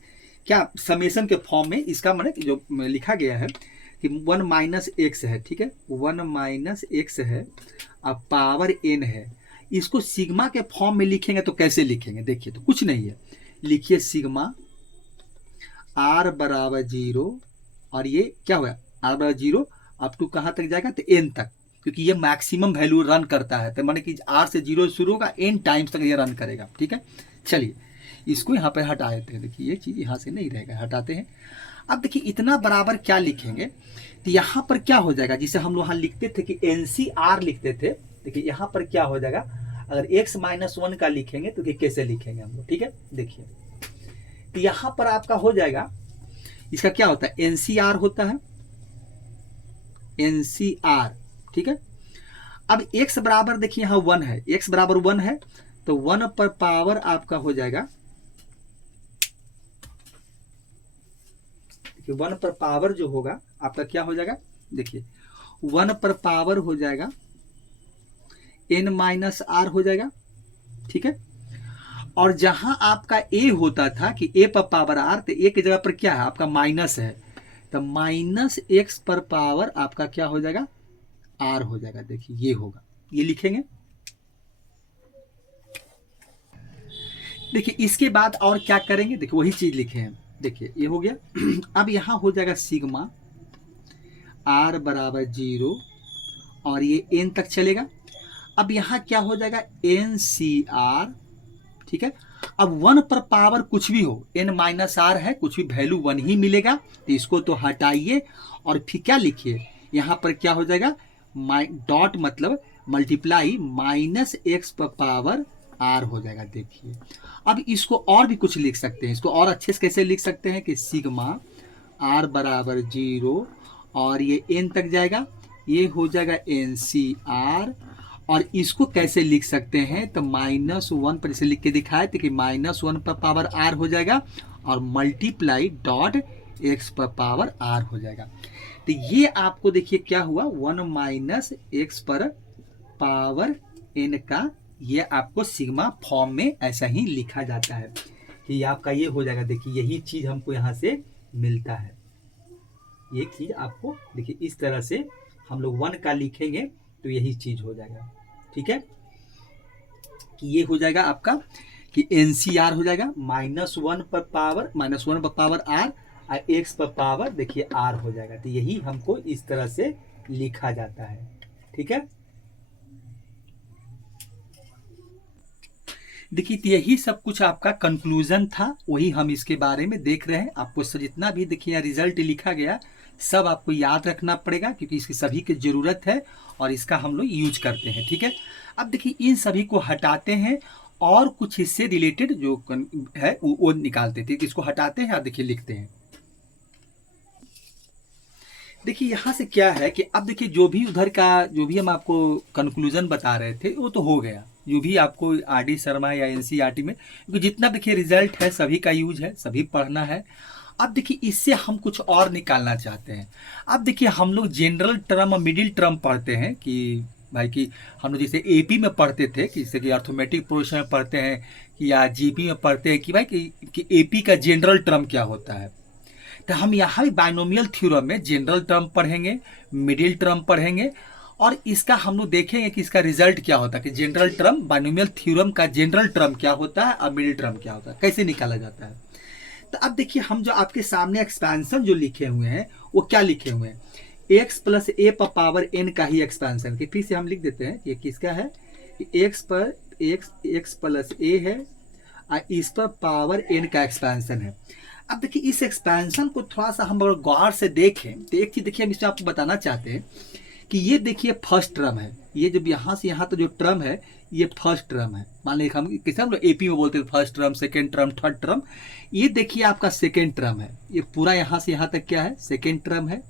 क्या, समेशन के फॉर्म में। इसका मैंने जो लिखा गया है कि 1 माइनस एक्स है, ठीक है, 1 माइनस एक्स है, अब पावर n है। इसको सिग्मा के फॉर्म में लिखेंगे तो कैसे लिखेंगे, देखिए, तो कुछ नहीं है, लिखिए सिग्मा r बराबर 0, और ये क्या हुआ, r बराबर 0 अप टू कहाँ तक जाएगा, तो n तक, क्योंकि ये मैक्सिमम वैल्यू रन करता है, तो माने कि r से 0 शुरू होगा, n टाइम्स तक ये रन करेगा, ठीक है। चलिए इसको यहाँ पे हटा देते हैं, देखिए ये चीज़ यहाँ से नहीं रहेगा, हटाते हैं। अब देखिए इतना बराबर क्या लिखेंगे, तो यहाँ पर क्या हो जाएगा, जिसे हम वहाँ लिखते थे कि NCR लिखते थे, देखिए यहाँ पर क्या हो जाएगा, अगर x माइनस 1 का लिखेंगे तो कैसे लिखेंगे हम लोग, ठीक है। देखिए तो यहाँ पर आपका हो जाएगा, इसका क्या होता है, NCR होता है, NCR, ठीक है। अब x बराबर देखिए यहाँ 1 है, x बराबर 1 है, तो 1 पर पावर आपका हो जाएगा, 1 पर पावर जो होगा आपका क्या हो जाएगा, देखिए 1 पर पावर हो जाएगा n माइनस आर हो जाएगा, ठीक है। और जहां आपका a होता था कि a पर पावर r, तो a की जगह पर क्या है आपका माइनस है, तो माइनस x पर पावर आपका क्या हो जाएगा, r हो जाएगा। देखिए ये होगा, ये लिखेंगे। देखिए इसके बाद और क्या करेंगे, देखिए वही चीज लिखे हैं, देखिए ये हो गया। अब यहां हो जाएगा सिग्मा r बराबर 0, और ये n तक चलेगा। अब यहाँ क्या हो जाएगा, NCR, ठीक है। अब 1 पर पावर कुछ भी हो, n माइनस आर है, कुछ भी वैल्यू 1 ही मिलेगा, तो इसको तो हटाइए, और फिर क्या लिखिए, यहाँ पर क्या हो जाएगा, डॉट मतलब मल्टीप्लाई माइनस एक्स पर पावर r हो जाएगा। देखिए अब इसको और भी कुछ लिख सकते हैं, इसको और अच्छे से कैसे लिख सकते हैं कि सिग्मा r बराबर 0, और ये n तक जाएगा, ये हो जाएगा NCR, और इसको कैसे लिख सकते हैं, तो -1 पर इसे लिख के दिखाए थे कि -1 पर पावर r हो जाएगा, और मल्टीप्लाई डॉट x पर पावर r हो जाएगा। तो ये आपको देखिए क्या हुआ, 1 माइनस एक्स पर पावर n का, ये आपको सिग्मा फॉर्म में ऐसा ही लिखा जाता है कि आपका ये हो जाएगा। देखिए यही चीज हमको यहाँ से मिलता है, ये चीज आपको देखिए इस तरह से हम लोग 1 का लिखेंगे तो यही चीज हो जाएगा, ठीक है। कि ये हो जाएगा आपका कि NCR हो जाएगा -1 पर पावर r, और x पर पावर देखिए r हो जाएगा। तो यही हमको इस तरह से लिखा जाता है, ठीक है। देखिए तो यही सब कुछ आपका कंक्लूजन था, वही हम इसके बारे में देख रहे हैं। आपको जितना भी देखिए रिजल्ट लिखा गया सब आपको याद रखना पड़ेगा, क्योंकि इसकी सभी की ज़रूरत है और इसका हम लोग यूज करते हैं, ठीक है। अब देखिए इन सभी को हटाते हैं और कुछ इससे रिलेटेड जो है वो निकालते थे, इसको हटाते हैं और देखिए लिखते हैं। देखिए यहाँ से क्या है कि अब देखिए जो भी उधर का जो भी हम आपको कंक्लूजन बता रहे थे वो तो हो गया, जो भी आपको RD शर्मा या NCERT में, क्योंकि जितना देखिए रिजल्ट है सभी का यूज है, सभी पढ़ना है। अब देखिए इससे हम कुछ और निकालना चाहते हैं। अब देखिए हम लोग जनरल टर्म और मिडिल टर्म पढ़ते हैं कि भाई कि हम लोग जैसे AP में पढ़ते थे कि जैसे कि अर्थमेटिक प्रोग्रेशन में पढ़ते हैं कि या GP में पढ़ते हैं कि भाई कि AP का जनरल टर्म क्या होता है। तो हम यहाँ भी बाइनोमियल थ्योरम में जनरल टर्म पढ़ेंगे, मिडिल टर्म पढ़ेंगे, और इसका हम लोग देखेंगे कि इसका रिजल्ट क्या होता है कि जनरल टर्म बाइनोमियल थ्योरम का जनरल टर्म क्या होता है और मिडिल टर्म क्या होता है, कैसे निकाला जाता है। तो अब देखिए हम जो आपके सामने एक्सपेंशन जो लिखे हुए हैं वो क्या लिखे हुए हैं, x प्लस a पर पावर n का ही एक्सपेंशन। कि फिर से हम लिख देते हैं ये किसका है, x पर x प्लस a है और इस पर पावर n का एक्सपेंशन है। अब देखिए इस एक्सपेंशन को थोड़ा सा हम अगर गौर से देखें तो एक चीज देखिए हम इसमें आपको बताना चाहते हैं कि ये देखिए फर्स्ट टर्म है, ये जब यहाँ से यहाँ तो जो टर्म है ये फर्स्ट टर्म है। मान लीजिए हम किसे हम लोग AP में बोलते हैं first term, second term, third term. ये देखिए आपका सेकेंड टर्म है, ये पूरा यहाँ से यहाँ तक क्या है सेकेंड टर्म है,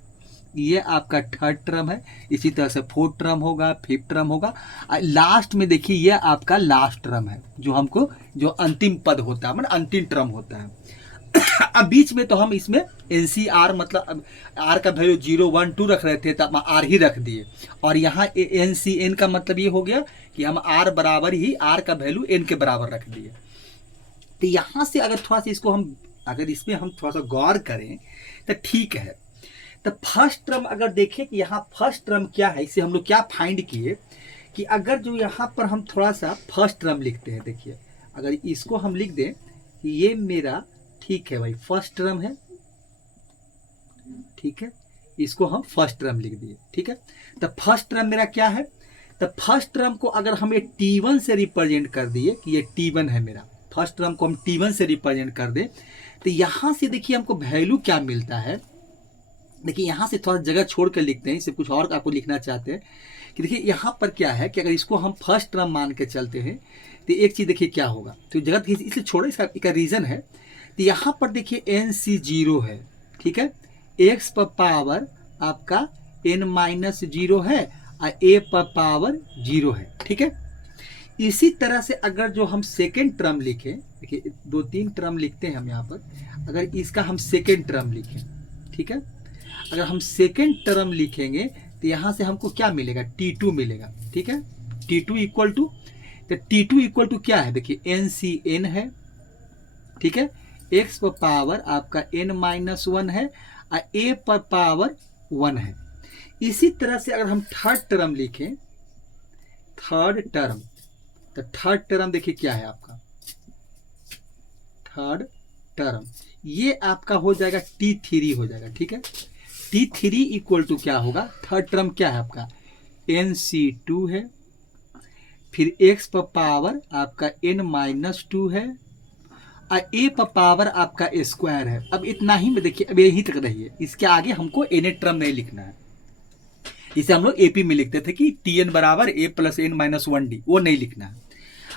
ये आपका थर्ड टर्म है। इसी तरह से फोर्थ टर्म होगा, फिफ्थ टर्म होगा, लास्ट में देखिए ये आपका लास्ट टर्म है जो हमको जो अंतिम पद होता है मतलब अंतिम टर्म होता है। अब बीच में तो हम इसमें NCR मतलब R का वैल्यू 0 1 2 रख रहे थे, तो हम R ही रख दिए। और यहाँ NCN का मतलब ये हो गया कि हम R बराबर ही R का वैल्यू N के बराबर रख दिए। तो यहाँ से अगर थोड़ा सा इसको हम अगर इसमें हम थोड़ा सा गौर करें तो ठीक है। तो फर्स्ट टर्म अगर देखें कि यहाँ फर्स्ट टर्म क्या है, इसे हम लोग क्या फाइंड किए कि अगर जो यहाँ पर हम थोड़ा सा फर्स्ट टर्म लिखते हैं, देखिए अगर इसको हम लिख दें कि ये मेरा ठीक है भाई फर्स्ट टर्म है, ठीक है, इसको हम फर्स्ट टर्म लिख दिए, ठीक है। तो फर्स्ट टर्म मेरा क्या है, तो फर्स्ट टर्म को अगर हम ये T1 से रिप्रेजेंट कर दिए कि ये T1 है मेरा, फर्स्ट टर्म को हम T1 से रिप्रेजेंट कर दे, तो यहाँ से देखिए हमको वैल्यू क्या मिलता है। देखिए यहाँ से थोड़ा जगह छोड़ कर लिखते हैं, इसे कुछ और आपको लिखना चाहते हैं कि देखिए यहाँ पर क्या है कि अगर इसको हम फर्स्ट टर्म मान के चलते हैं तो एक चीज़ देखिए क्या होगा, तो जगह इसलिए छोड़ो, इसका एक रीज़न है। तो यहाँ पर देखिए NC0 है, ठीक है, x पर पावर आपका n-0 है और a पर पावर 0 है, ठीक है। इसी तरह से अगर जो हम सेकेंड टर्म लिखें, देखिए 2-3 टर्म लिखते हैं हम यहाँ पर, अगर इसका हम सेकेंड टर्म लिखें, ठीक है, अगर हम सेकेंड टर्म लिखेंगे तो यहाँ से हमको क्या मिलेगा, T2 मिलेगा, ठीक है। T2 इक्वल टू, तो T2 इक्वल टू क्या है, देखिए NCN है, ठीक है, x पर पावर आपका n-1 है और a पर पावर 1 है। इसी तरह से अगर हम थर्ड टर्म लिखें, थर्ड टर्म, तो थर्ड टर्म देखिए क्या है आपका, थर्ड टर्म ये आपका हो जाएगा T3 हो जाएगा, ठीक है। T3 इक्वल टू क्या होगा, थर्ड टर्म क्या है आपका NC2 है, फिर x पर पावर आपका n-2 है और a पर पावर आपका स्क्वायर है। अब इतना ही में देखिए, अब यही तक रहिए, इसके आगे हमको n टर्म नहीं लिखना है। इसे हम लोग AP में लिखते थे कि Tn बराबर a + n-1d, वो नहीं लिखना है।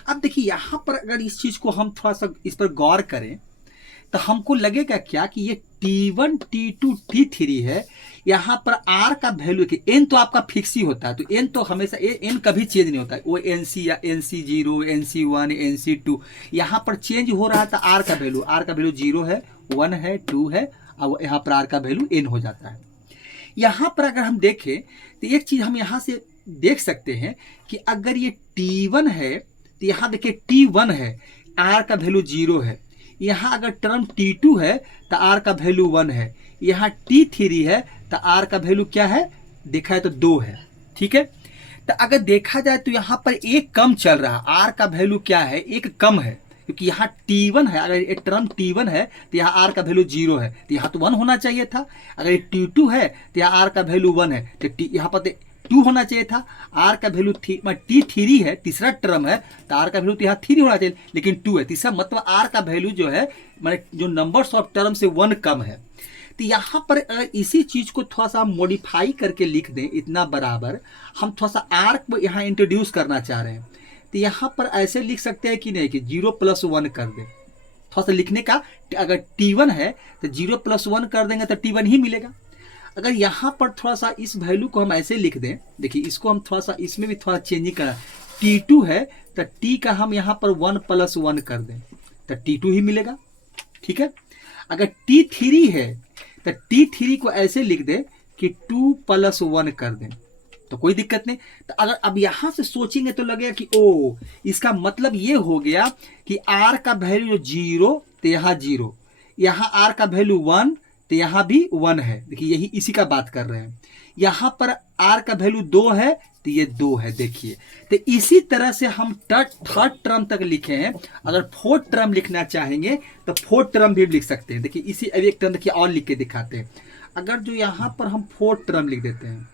अब देखिए यहाँ पर अगर इस चीज को हम थोड़ा सा इस पर गौर करें तो हमको लगेगा क्या कि ये T1 T2 T3 है, यहाँ पर R का वैल्यू कि n तो आपका फिक्स ही होता है, तो n तो हमेशा n कभी चेंज नहीं होता है, वो NC या NC0 NC1 NC2 यहाँ पर चेंज हो रहा था। R का वैल्यू 0 है, 1 है, 2 है, और यहाँ पर R का वैल्यू n हो जाता है। यहाँ पर अगर हम देखें तो एक चीज हम यहाँ से देख सकते हैं कि अगर ये T1 है तो यहाँ देखिए T1 है, R का वैल्यू 0 है, यहाँ अगर टर्म T2 है तो R का वैल्यू 1 है, यहाँ T3 है तो R का वैल्यू क्या है, देखा है तो 2 है, ठीक है। तो अगर देखा जाए तो यहाँ पर एक कम चल रहा है, R का वैल्यू क्या है, एक कम है, क्योंकि यहाँ T1 है, अगर एक टर्म T1 है तो यहाँ R का वैल्यू 0 है, तो यहाँ तो 1 होना चाहिए था। अगर T2 है तो यहाँ R का वैल्यू 1 है, तो यहाँ पर 2 होना चाहिए था। R का वैल्यू T3 है, तीसरा टर्म है, तो R का वैल्यू तो यहाँ 3 होना चाहिए, लेकिन 2 है, तीसरा मतलब R का वैल्यू जो है मतलब जो नंबर्स ऑफ टर्म से 1 कम है। तो यहाँ पर इसी चीज को थोड़ा सा मॉडिफाई करके लिख दें, इतना बराबर हम थोड़ा सा R को यहाँ इंट्रोड्यूस करना चाह रहे हैं, तो यहाँ पर ऐसे लिख सकते हैं कि नहीं कि 0 + 1 कर दें। थोड़ा सा लिखने का, अगर T1 है तो 0 + 1 कर देंगे तो T1 ही मिलेगा। अगर यहाँ पर थोड़ा सा इस वैल्यू को हम ऐसे लिख दें, देखिए इसको हम थोड़ा सा इसमें भी थोड़ा चेंजिंग करा, T2 है तो T का हम यहाँ पर 1 + 1 कर दें तो T2 ही मिलेगा, ठीक है। अगर T3 है तो T3 को ऐसे लिख दें कि 2 + 1 कर दें तो कोई दिक्कत नहीं। तो अगर अब यहाँ से सोचेंगे तो लगेगा कि ओ इसका मतलब ये हो गया कि R का वैल्यू 0 तो यहाँ 0, यहाँ R का वैल्यू 1 तो यहाँ भी 1 है। देखिए यही इसी का बात कर रहे हैं। यहाँ पर R का वैल्यू 2 है तो ये 2 है। देखिए तो इसी तरह से हम थर्ड टर्म तक लिखे हैं। अगर फोर्थ टर्म लिखना चाहेंगे तो फोर्थ टर्म भी लिख सकते हैं। देखिए इसी एक टर्म देखिए और लिख के दिखाते हैं। अगर जो यहाँ पर हम फोर्थ टर्म लिख देते हैं,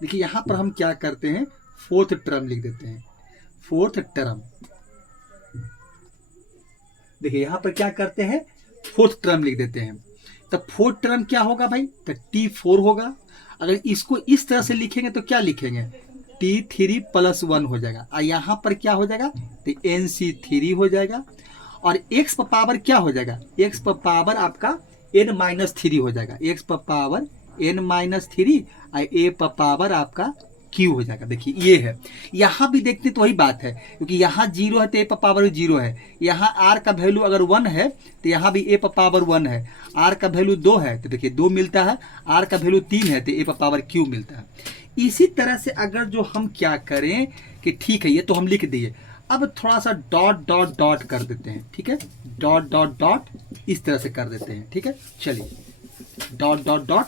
देखिए यहां पर हम क्या करते हैं, फोर्थ टर्म लिख देते हैं। फोर्थ टर्म देखिए यहां पर क्या करते हैं, फोर्थ टर्म लिख देते हैं। तो फोर्थ टर्म क्या होगा भाई, तो T4 होगा। अगर इसको इस तरह से लिखेंगे तो क्या लिखेंगे, T3 + 1 हो जाएगा। और यहां पर क्या हो जाएगा, तो NC3 हो जाएगा। और x पर पावर क्या हो जाएगा, x पर पावर आपका n-3 हो जाएगा। x पर पावर n-3 और a पर पावर आपका क्यू हो जाएगा। देखिए ये है, यहाँ भी देखते तो वही बात है, क्योंकि यहाँ 0 है तो ए पावर 0 है, यहाँ आर का वैल्यू अगर 1 है तो यहाँ भी ए पावर 1 है, आर का वैल्यू 2 है तो देखिए 2 मिलता है, आर का वैल्यू 3 है तो ए पावर क्यू मिलता है। इसी तरह से अगर जो हम क्या करें कि ठीक है ये तो हम लिख दिए, अब थोड़ा सा डॉट डॉट डॉट कर देते हैं, ठीक है, डॉट डॉट डॉट इस तरह से कर देते हैं, ठीक है। चलिए डॉट डॉट डॉट,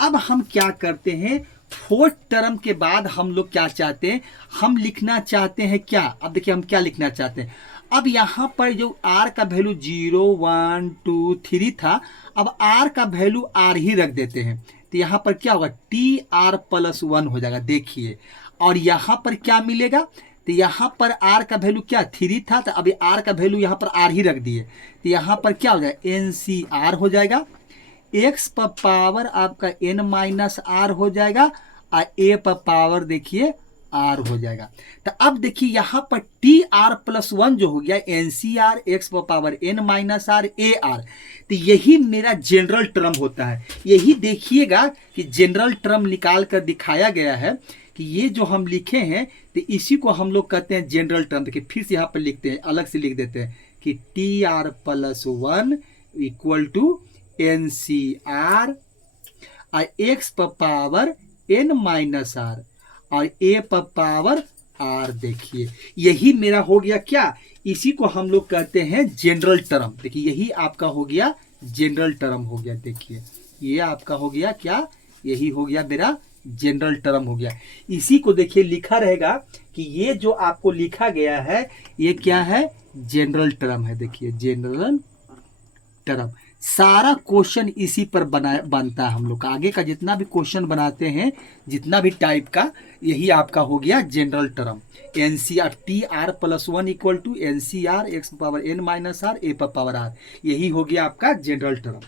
अब हम क्या करते हैं, फोर्थ टर्म के बाद हम लोग क्या चाहते हैं, हम लिखना चाहते हैं क्या, अब देखिए हम क्या लिखना चाहते हैं। अब यहां पर जो r का वैल्यू 0 1 2 3 था, अब r का वैल्यू r ही रख देते हैं, तो यहां पर क्या होगा, टी आर प्लस 1 हो जाएगा। देखिए और यहां पर क्या मिलेगा, तो यहां पर r का वैल्यू क्या 3 था, तो अभी r का वैल्यू यहां पर r ही रख दिए, तो यहां पर क्या हो जाएगा, NCR हो जाएगा, x पर पावर आपका n माइनस आर हो जाएगा, और a पर पावर देखिए r हो जाएगा। तो अब देखिए यहाँ पर टी आर प्लस 1 जो हो गया NCR, x पर power n minus R AR, तो यही मेरा जनरल टर्म होता है। यही देखिएगा कि जनरल टर्म निकाल कर दिखाया गया है कि ये जो हम लिखे हैं तो इसी को हम लोग कहते हैं जनरल टर्म। देखिए फिर से यहाँ पर लिखते हैं, अलग से लिख देते हैं कि T R plus 1 equal to NCR और x पर पावर n माइनस आर और a पर पावर r। देखिए यही मेरा हो गया क्या, इसी को हम लोग कहते हैं जनरल टर्म। देखिए यही आपका हो गया जनरल टर्म हो गया। देखिए ये आपका हो गया क्या, यही हो गया मेरा जनरल टर्म हो गया। इसी को देखिए लिखा रहेगा कि ये जो आपको लिखा गया है ये क्या है, जनरल टर्म है। देखिए जनरल टर्म, सारा क्वेश्चन इसी पर बनता है। हम लोग आगे का जितना भी क्वेश्चन बनाते हैं, जितना भी टाइप का, यही आपका हो गया general term. NCR T R plus 1 equal to NCR x power n minus R a पर पावर r, यही हो गया आपका जनरल टर्म।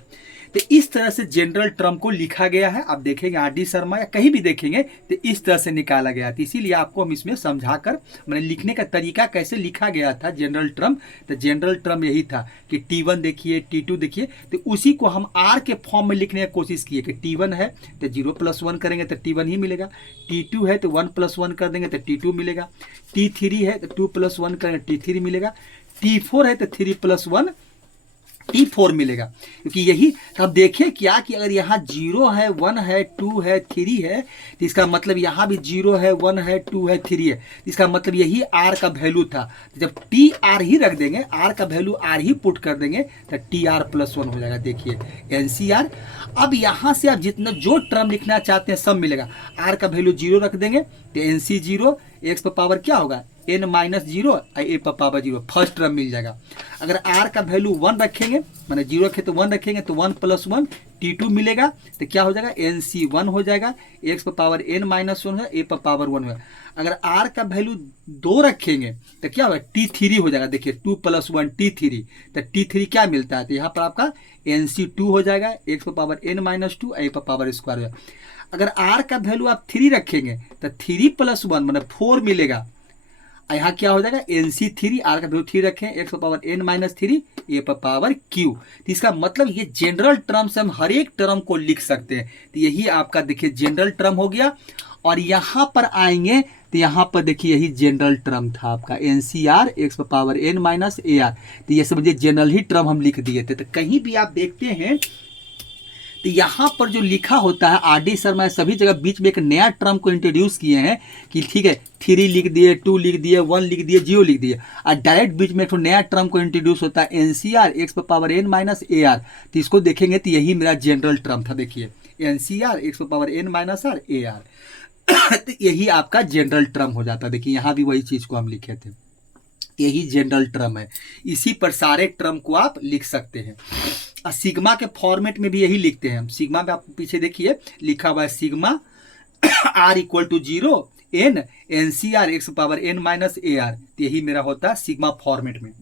तो इस तरह से जनरल टर्म को लिखा गया है। आप देखेंगे RD शर्मा या कहीं भी देखेंगे तो इस तरह से निकाला गया था, इसीलिए आपको हम इसमें समझाकर मैंने लिखने का तरीका कैसे लिखा गया था जनरल टर्म। तो जनरल टर्म यही था कि T1 देखिए T2 देखिए, तो उसी को हम R के फॉर्म में लिखने की कोशिश किए कि T1 है तो 0 + 1 करेंगे तो T1 ही मिलेगा, T2 है तो 1 + 1 कर देंगे तो T2 मिलेगा, T3 है तो 2 + 1 करेंगे T3 मिलेगा, T4 है तो 3 + 1 T4 मिलेगा। क्योंकि यही अब देखिए क्या कि अगर यहाँ 0 है 1 है 2 है 3 है तो इसका मतलब यहाँ भी 0 है 1 है 2 है 3 है, इसका मतलब यही R का वैल्यू था। तो जब टी आर ही रख देंगे, R का वैल्यू R ही पुट कर देंगे तो TR + 1 हो जाएगा। देखिए NCR, अब यहाँ से आप जितना जो टर्म लिखना चाहते हैं सब मिलेगा। R का वैल्यू 0 रख देंगे तो NC 0, x पर पावर क्या होगा n माइनस 0 और a पर पावर 0, फर्स्ट टर्म मिल जाएगा। अगर r का वैल्यू 1 रखेंगे, माने 0 रखे तो 1 रखेंगे तो 1 + 1 T2 मिलेगा, तो क्या हो जाएगा NC 1 हो जाएगा, x पर पावर n माइनस 1 है, a पर पावर 1 है। अगर r का वैल्यू 2 रखेंगे तो क्या होगा T3 हो जाएगा। देखिए 2 + 1 T3, तो T3 क्या मिलता है, तो यहाँ पर आपका NC 2 हो जाएगा, x पर पावर n माइनस 2 a पर पावर स्क्वायर हो जाएगा। अगर r का वैल्यू आप 3 रखेंगे तो 3 + 1 मतलब 4 मिलेगा, यहाँ क्या हो जाएगा NC3, R का वैल्यू 3 रखें, x पर पावर n माइनस 3 a पर पावर q। तो इसका मतलब ये जनरल टर्म से हम हर एक टर्म को लिख सकते हैं। तो यही आपका देखिए जनरल टर्म हो गया। और यहाँ पर आएंगे तो यहाँ पर देखिए यही जनरल टर्म था आपका NCR, x पर पावर n माइनस AR। तो ये समझिए जनरल ही टर्म हम लिख दिए थे। तो कहीं भी आप देखते हैं तो यहाँ पर जो लिखा होता है RD शर्मा सभी जगह बीच में एक नया टर्म को इंट्रोड्यूस किए हैं कि ठीक है 3 लिख दिए, 2 लिख दिए, 1 लिख दिए, 0 लिख दिए, और डायरेक्ट बीच में एक नया टर्म को इंट्रोड्यूस होता है NCR, x पर पावर n माइनस AR। तो इसको देखेंगे तो यही मेरा जनरल टर्म था। देखिए NCR, x पर पावर n माइनस AR, तो यही आपका जनरल टर्म हो जाता है। देखिए यहाँ भी वही चीज को हम लिखे थे, यही जनरल टर्म है। इसी पर सारे टर्म को आप लिख सकते हैं। सिग्मा के फॉर्मेट में भी यही लिखते हैं हम। सिग्मा में आप पीछे देखिए लिखा हुआ है sigma R equal to 0 n NCR, x power n minus AR। तो यही मेरा होता है सिग्मा फॉर्मेट में।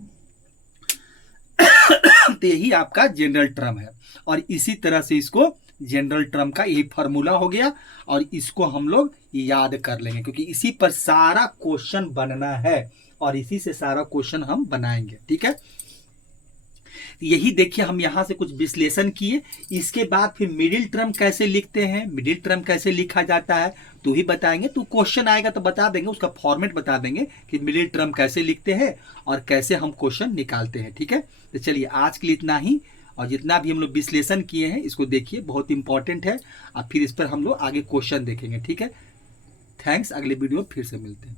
तो यही आपका जनरल टर्म है, और इसी तरह से इसको जनरल टर्म का यही फार्मूला हो गया, और इसको हम लोग याद कर लेंगे क्योंकि इसी पर सारा क्वेश्चन बनना है और इसी से सारा क्वेश्चन हम बनाएंगे। ठीक है, यही देखिए हम यहाँ से कुछ विश्लेषण किए। इसके बाद फिर मिडिल टर्म कैसे लिखते हैं, मिडिल टर्म कैसे लिखा जाता है तो ही बताएंगे। तो क्वेश्चन आएगा तो बता देंगे, उसका फॉर्मेट बता देंगे कि मिडिल टर्म कैसे लिखते हैं और कैसे हम क्वेश्चन निकालते हैं। ठीक है, तो चलिए आज के लिए इतना ही, और जितना भी हम लोग विश्लेषण किए हैं इसको देखिए, बहुत इंपॉर्टेंट है। और फिर इस पर हम लोग आगे क्वेश्चन देखेंगे। ठीक है, थैंक्स, अगले वीडियो में फिर से मिलते हैं।